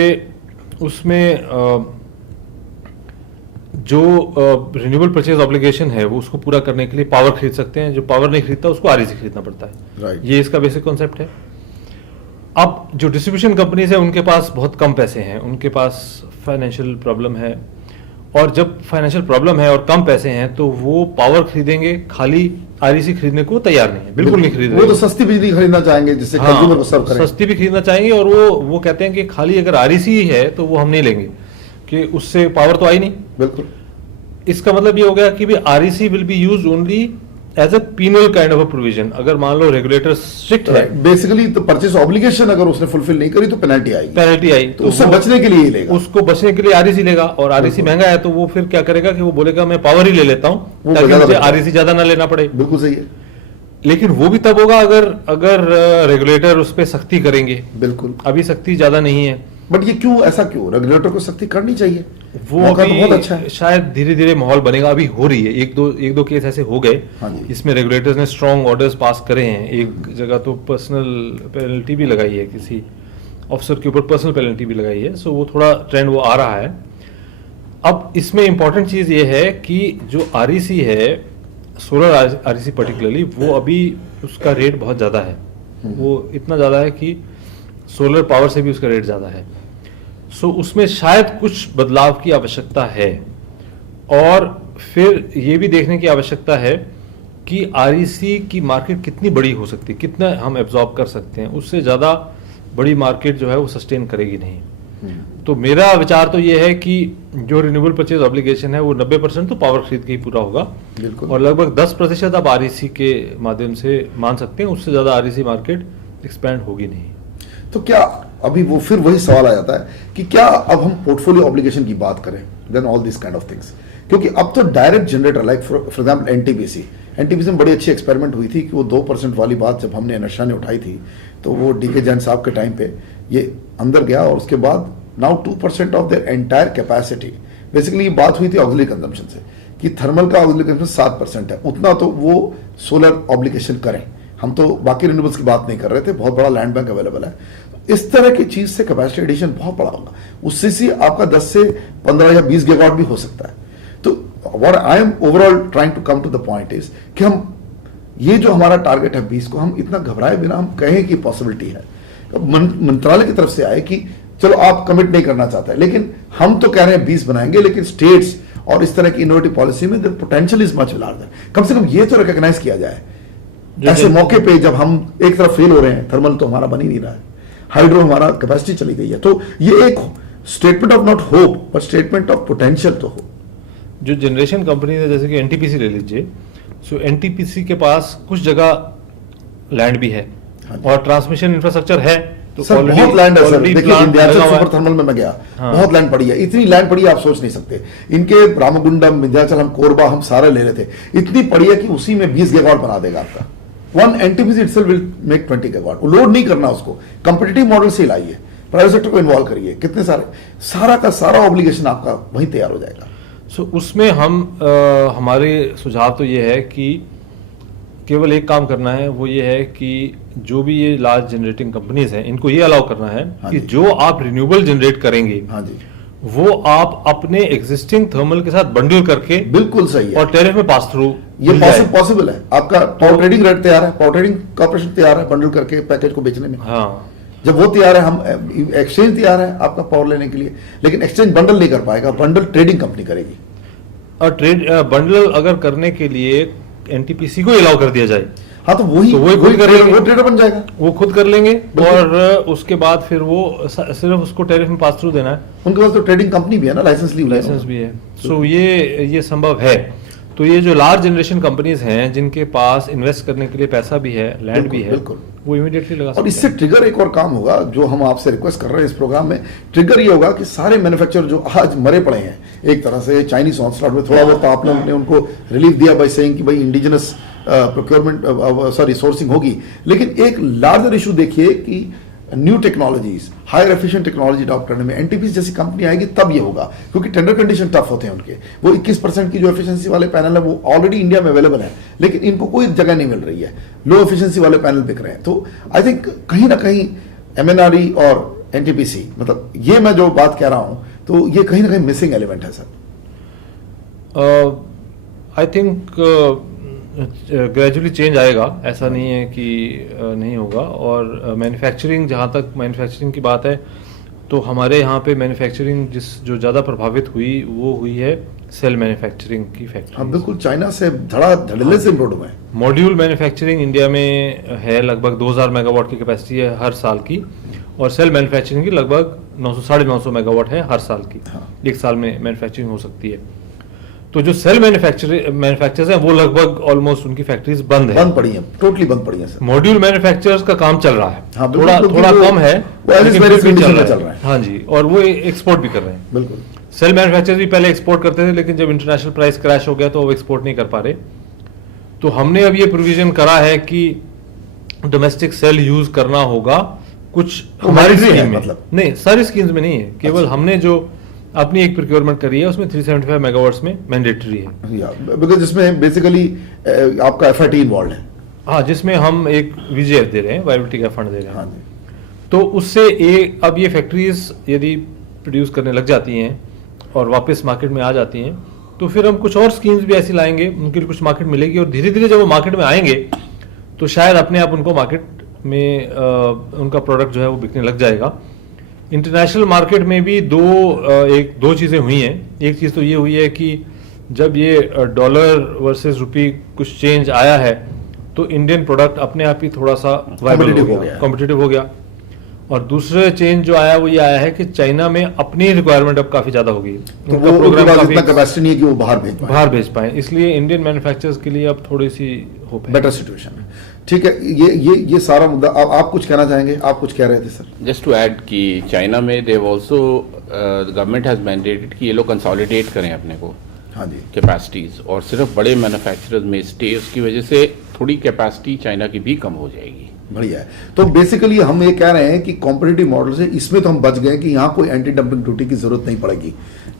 उसमें जो रिन्यूएबल परचेज ऑब्लिगेशन है वो उसको पूरा करने के लिए पावर खरीद सकते हैं, जो पावर नहीं खरीदता उसको आरईसी खरीदना पड़ता है. Right. ये इसका बेसिक कॉन्सेप्ट है. अब जो डिस्ट्रीब्यूशन कंपनीज है उनके पास बहुत कम पैसे हैं, उनके पास फाइनेंशियल प्रॉब्लम है, और जब फाइनेंशियल प्रॉब्लम है और कम पैसे हैं तो वो पावर खरीदेंगे, खाली आरईसी खरीदने को तैयार नहीं है, बिल्कुल नहीं खरीद वो रहे. तो सस्ती बिजली खरीदना चाहेंगे जिससे कंज्यूमर को सर्व करें. सस्ती भी खरीदना चाहेंगे, और वो कहते हैं कि खाली अगर आरईसी ही है तो वो हम नहीं लेंगे, कि उससे पावर तो आई नहीं. बिल्कुल. इसका मतलब ये हो गया कि भी REC will be used only as a penal kind of a provision. अगर मान लो रेगुलेटर स्ट्रिक्ट है, बेसिकली तो परचेस ऑब्लिगेशन अगर उसने फुलफिल नहीं करी तो पेनल्टी आएगी. पेनल्टी आई तो उससे वो- बचने के लिए ही लेगा. उसको बचने के लिए आरईसी लेगा, और आरईसी महंगा है तो वो फिर क्या करेगा कि वो बोलेगा मैं पावर ही ले लेता वो हूँ ताकि ज्यादा मुझे बेहतर है. आरईसी ज्यादा ना लेना पड़े. बिल्कुल सही है. लेकिन वो भी तब होगा अगर रेगुलेटर उस पर सख्ती करेंगे. बिल्कुल. अभी सख्ती ज्यादा नहीं है. बट ये क्यों, ऐसा क्यों? रेगुलेटर को सख्ती करनी चाहिए. वो मौका तो अभी बहुत अच्छा है. शायद धीरे धीरे माहौल बनेगा. अभी हो रही है, एक दो केस ऐसे हो गए. हाँ जी. इसमें रेगुलेटर्स ने स्ट्रॉन्ग ऑर्डर्स पास करे हैं. एक जगह तो पर्सनल पेनल्टी भी लगाई है, किसी ऑफिसर के ऊपर पर्सनल पेनल्टी भी लगाई है. सो वो थोड़ा ट्रेंड वो आ रहा है. अब इसमें इंपॉर्टेंट चीज ये है कि जो आरईसी है, सोलर आरईसी पर्टिकुलरली, वो अभी उसका रेट बहुत ज्यादा है. वो इतना ज्यादा है कि सोलर पावर से भी उसका रेट ज्यादा है. सो उसमें शायद कुछ बदलाव की आवश्यकता है, और फिर ये भी देखने की आवश्यकता है कि आरईसी की मार्केट कितनी बड़ी हो सकती है, कितना हम एब्जॉर्ब कर सकते हैं. उससे ज़्यादा बड़ी मार्केट जो है वो सस्टेन करेगी नहीं. तो मेरा विचार तो ये है कि जो रिन्यूएबल परचेज ऑब्लिगेशन है वो 90% तो पावर खरीद के ही पूरा होगा, बिल्कुल. और लगभग 10% आप आरईसी के माध्यम से मान सकते हैं. उससे ज़्यादा आरईसी मार्केट एक्सपैंड होगी नहीं. तो क्या अभी वो फिर वही सवाल आ जाता है कि क्या अब हम पोर्टफोलियो ऑब्लिगेशन की बात करें, then all this kind of things, क्योंकि अब तो direct generator like for example NTPC में बड़ी अच्छी एक्सपेरिमेंट हुई थी कि वो 2% वाली बात जब हमने एनर्शा ने उठाई थी तो वो डीके जैन साहब के टाइम पे ये अंदर गया, और उसके बाद now 2% of their entire capacity. Basically ये बात हुई थी ऑक्सिलरी कंजम्पशन से कि थर्मल का ऑक्सिलरी कंजम्पशन 7% है, उतना तो वो सोलर ऑब्लिगेशन करें. हम तो बाकी रिन्यूएबल्स की बात नहीं कर रहे थे, बहुत बड़ा लैंड बैंक अवेलेबल है. इस तरह की चीज से कैपेसिटी एडिशन बहुत बड़ा होगा. उससे से आपका 10 से 15 या 20 गीगावाट भी हो सकता है. तो what I am overall trying to come to the point is कि हम ये जो हमारा टारगेट है 20 को, हम इतना घबराए बिना हम कहें कि पॉसिबिलिटी है. मंत्रालय की तरफ से आए कि चलो आप कमिट नहीं करना चाहते, लेकिन हम तो कह रहे हैं 20 बनाएंगे, लेकिन स्टेट्स और इस तरह की इनोवेटिव पॉलिसी में the potential is much larger. कम से कम ये तो रिकॉग्नाइज किया जाए. ऐसे मौके पे जब हम एक तरफ फेल हो रहे हैं, थर्मल तो हमारा बन ही नहीं रहा है, हाइड्रो हमारा कैपेसिटी चली गई है, तो ये एक statement of not hope but statement of potential तो हो. जो जनरेशन कंपनी है, जैसे कि एनटीपीसी ले लीजिए, सो एनटीपीसी के पास कुछ जगह लैंड भी है और ट्रांसमिशन इंफ्रास्ट्रक्चर है. तो सर already- बहुत लैंड है सर. already देखिए plant विंध्याचल लगा हुआ है. सुपर थर्मल में मैं गया, हाँ. बहुत लैंड पड़ी है. इतनी लैंड पड़ी है आप सोच नहीं सकते. इनके रामगुंडम, विंध्याचल, हम कोरबा हम सारा ले रहे थे, इतनी पड़ी है कि उसी में 20 गीगावाट बना देगा आपका. One NTPC itself will make 20 gigawatt. Load नहीं करना उसको, कंपिटिटिव मॉडल से लाइए, प्राइवेट सेक्टर को इन्वॉल्व करिए, कितने सारा का सारा ऑब्लिगेशन आपका वहीं तैयार हो जाएगा। सो उसमें हम हमारे सुझाव तो ये है कि केवल एक काम करना है, वो ये है कि जो भी ये लार्ज जनरेटिंग कंपनीज हैं इनको ये अलाउ करना है हाँ कि जी। जो आप रिन्यूएबल जनरेट करेंगे हाँ जी, वो आप अपने एग्जिस्टिंग थर्मल के साथ बंडल करके बिल्कुल सही है। और टैरिफ में पास थ्रू ये पॉसिबल है। आपका पावर ट्रेडिंग रेट तैयार है, पावर ट्रेडिंग कॉर्पोरेशन तैयार है बंडल करके पैकेज को बेचने में। हाँ, जब वो तैयार है, हम एक्सचेंज तैयार है आपका पावर लेने के लिए, लेकिन एक्सचेंज बंडल नहीं कर पाएगा, बंडल ट्रेडिंग कंपनी करेगी। और ट्रेड बंडल अगर करने के लिए एनटीपीसी को अलाउ कर दिया जाए हाँ, तो वही खुद करेंगे, वो ट्रेडर बन जाएगा, वो खुद कर लेंगे और उसके बाद फिर वो सिर्फ उसको टैरिफ में पास थ्रू देना है। उनके पास तो ट्रेडिंग कंपनी भी है ना, लाइसेंस भी है। सो ये संभव है। तो ये जो लार्ज जनरेशन कंपनीज हैं जिनके पास इन्वेस्ट करने के लिए पैसा भी है, लैंड भी है, बिल्कुल। वो इमीडिएटली लगा सकते और इससे ट्रिगर एक और काम होगा जो हम आपसे रिक्वेस्ट कर रहे हैं इस प्रोग्राम में। ट्रिगर ये होगा कि सारे मैन्युफैक्चरर जो आज मरे पड़े हैं एक तरह से चाइनीज ऑनस्लॉट में, थोड़ा बहुत आप लोगों ने उनको रिलीफ दिया बाय सेइंग कि भाई इंडिजिनस प्रोक्योरमेंट सोर्सिंग होगी, लेकिन एक लार्जर इशू देखिए कि new technologies, higher efficient technology adopt करने में एनटीपीसी जैसी कंपनी आएगी तब ये होगा, क्योंकि टेंडर कंडीशन टफ होते हैं उनके। वो 21% की जो एफिशिएंसी वाले पैनल है वो ऑलरेडी इंडिया में अवेलेबल है, लेकिन इनको कोई जगह नहीं मिल रही है, लो एफिशिएंसी वाले पैनल बिक रहे हैं। तो आई थिंक कहीं ना कहीं एमएनआरई और एनटीपीसी, मतलब ये मैं जो बात कह रहा हूं, तो ये कहीं ना कहीं मिसिंग एलिमेंट है sir. I think gradually change आएगा, ऐसा नहीं है कि नहीं होगा। और मैन्युफैक्चरिंग, जहाँ तक मैन्युफैक्चरिंग की बात है, तो हमारे यहाँ पे मैन्युफैक्चरिंग जो ज़्यादा प्रभावित हुई वो हुई है सेल मैन्युफैक्चरिंग की फैक्ट्री। हाँ बिल्कुल, चाइना से धड़ल्ले से इम्पोर्ट हुए हैं। मॉड्यूल मैन्युफैक्चरिंग इंडिया में है, लगभग 2000 मेगावाट की कैपेसिटी है हर साल की, और सेल मैन्युफैक्चरिंग की लगभग 900-950 मेगावाट है हर साल की। एक साल में मैन्युफैक्चरिंग हो सकती है। तो जो सेल मैन्युफैक्चरर्स हैं वो लगभग ऑलमोस्ट उनकी फैक्ट्रीज बंद पड़ी हैं, टोटली बंद पड़ी हैं सर। मॉड्यूल मैन्युफैक्चरर्स का काम चल रहा है, हाँ, थोड़ा कम है, लेकिन चल रहा है। हाँ जी, और वो एक्सपोर्ट भी कर रहे हैं। बिल्कुल, सेल मैन्युफैक्चरर्स भी पहले एक्सपोर्ट करते थे, लेकिन जब इंटरनेशनल प्राइस क्रैश हो गया तो वो एक्सपोर्ट नहीं कर पा रहे। तो हमने अब ये प्रोविजन करा है कि डोमेस्टिक सेल यूज करना होगा कुछ हमारी स्कीम में, मतलब नहीं सारी स्कीम्स में नहीं है, केवल हमने जो अपनी एक प्रोक्योरमेंट करी है उसमें 375 मेगावाट्स में मैंडेटरी है, बिकॉज जिसमें बेसिकली आपका एफआईटी इन्वॉल्व है। हाँ, जिसमें हम एक वीजीएफ दे रहे हैं, वायबिलिटी का फंड दे रहे हैं। हाँ जी। तो उससे अब ये फैक्ट्रीज यदि प्रोड्यूस करने लग जाती हैं और वापस मार्केट में आ जाती हैं, तो फिर हम कुछ और स्कीम्स भी ऐसी लाएंगे, उनके लिए कुछ मार्केट मिलेगी, और धीरे धीरे जब वो मार्केट में आएंगे तो शायद अपने आप उनको मार्केट में उनका प्रोडक्ट जो है वो बिकने लग जाएगा। इंटरनेशनल मार्केट में भी दो चीज़ें हुई हैं। एक चीज़ तो ये हुई है कि जब ये डॉलर वर्सेस रुपी कुछ चेंज आया है तो इंडियन प्रोडक्ट अपने आप ही थोड़ा सा कॉम्पिटिटिव हो गया। और दूसरे चेंज जो आया वो ये आया है कि चाइना में अपनी रिक्वायरमेंट अब काफ़ी ज़्यादा हो गई, तो वो प्रोग्राम काफी कैपेसिटी नहीं है कि वो बाहर भेज पाए, इसलिए इंडियन मैन्युफैक्चरर्स के लिए अब थोड़ी सी होप है, बेटर सिचुएशन है। ठीक है, ये सारा मुद्दा। आप कुछ कहना चाहेंगे? आप कुछ कह रहे थे सर। जस्ट टू ऐड कि चाइना में देव ऑल्सो गवर्नमेंट हैज मैंडेटेड कि ये लोग कंसोलिडेट करें अपने को, हाँ जी, कैपेसिटीज, और सिर्फ बड़े मैन्युफैक्चरर्स में स्टे, उसकी वजह से थोड़ी कैपेसिटी चाइना की भी कम हो जाएगी। बढ़िया है। तो बेसिकली हम ये कह रहे हैं कि कॉम्पिटिटिव मॉडल से इसमें तो हम बच गए कि यहाँ कोई एंटी डंपिंग ड्यूटी की जरूरत नहीं पड़ेगी।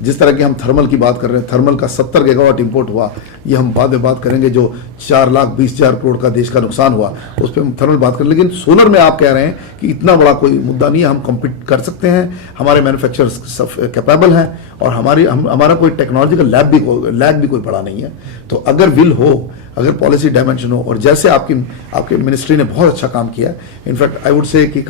जिस तरह की हम थर्मल की बात कर रहे हैं, थर्मल का 70 गीगावाट इंपोर्ट हुआ, ये हम बाद में बात करेंगे। जो 4,20,000 करोड़ का देश का नुकसान हुआ उस पर हम थर्मल बात करें, लेकिन सोलर में आप कह रहे हैं कि इतना बड़ा कोई मुद्दा नहीं है, हम कम्पीट कर सकते हैं, हमारे मैन्युफैक्चरर्स कैपेबल हैं, और हमारा कोई टेक्नोलॉजिकल लैब भी कोई बड़ा नहीं है। तो अगर विल हो, अगर पॉलिसी डायमेंशन हो, और जैसे आपके मिनिस्ट्री ने बहुत अच्छा काम किया, in fact I would say that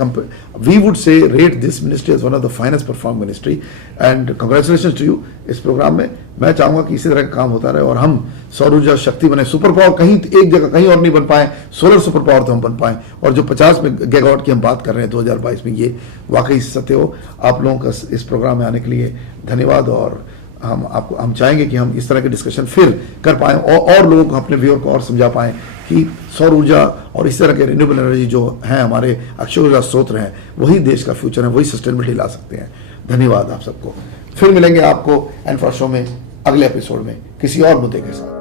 we would say rate this ministry as one of the finest perform ministry, and congratulations to you. इस प्रोग्राम में मैं चाहूंगा कि इसी तरह का काम होता रहे और हम सौर ऊर्जा शक्ति बने, सुपर पावर कहीं एक जगह कहीं और नहीं बन पाए, सोलर सुपर पावर तो हम बन पाए। और जो 50 गीगावाट की हम बात कर रहे हैं 2022 में, ये वाकई सत्य हो। आप लोगों का इस प्रोग्राम में आने के लिए धन्यवाद, और हम चाहेंगे कि हम इस तरह के डिस्कशन फिर कर पाएं और लोगों को, अपने व्यूअर को और समझा पाएं कि सौर ऊर्जा और इस तरह के रिन्यूएबल एनर्जी जो हैं, हमारे अक्षय ऊर्जा स्रोत हैं, वही देश का फ्यूचर है, वही सस्टेनेबिलिटी ला सकते हैं। धन्यवाद आप सबको। फिर मिलेंगे आपको एनफा शो में अगले एपिसोड में किसी और मुद्दे के साथ।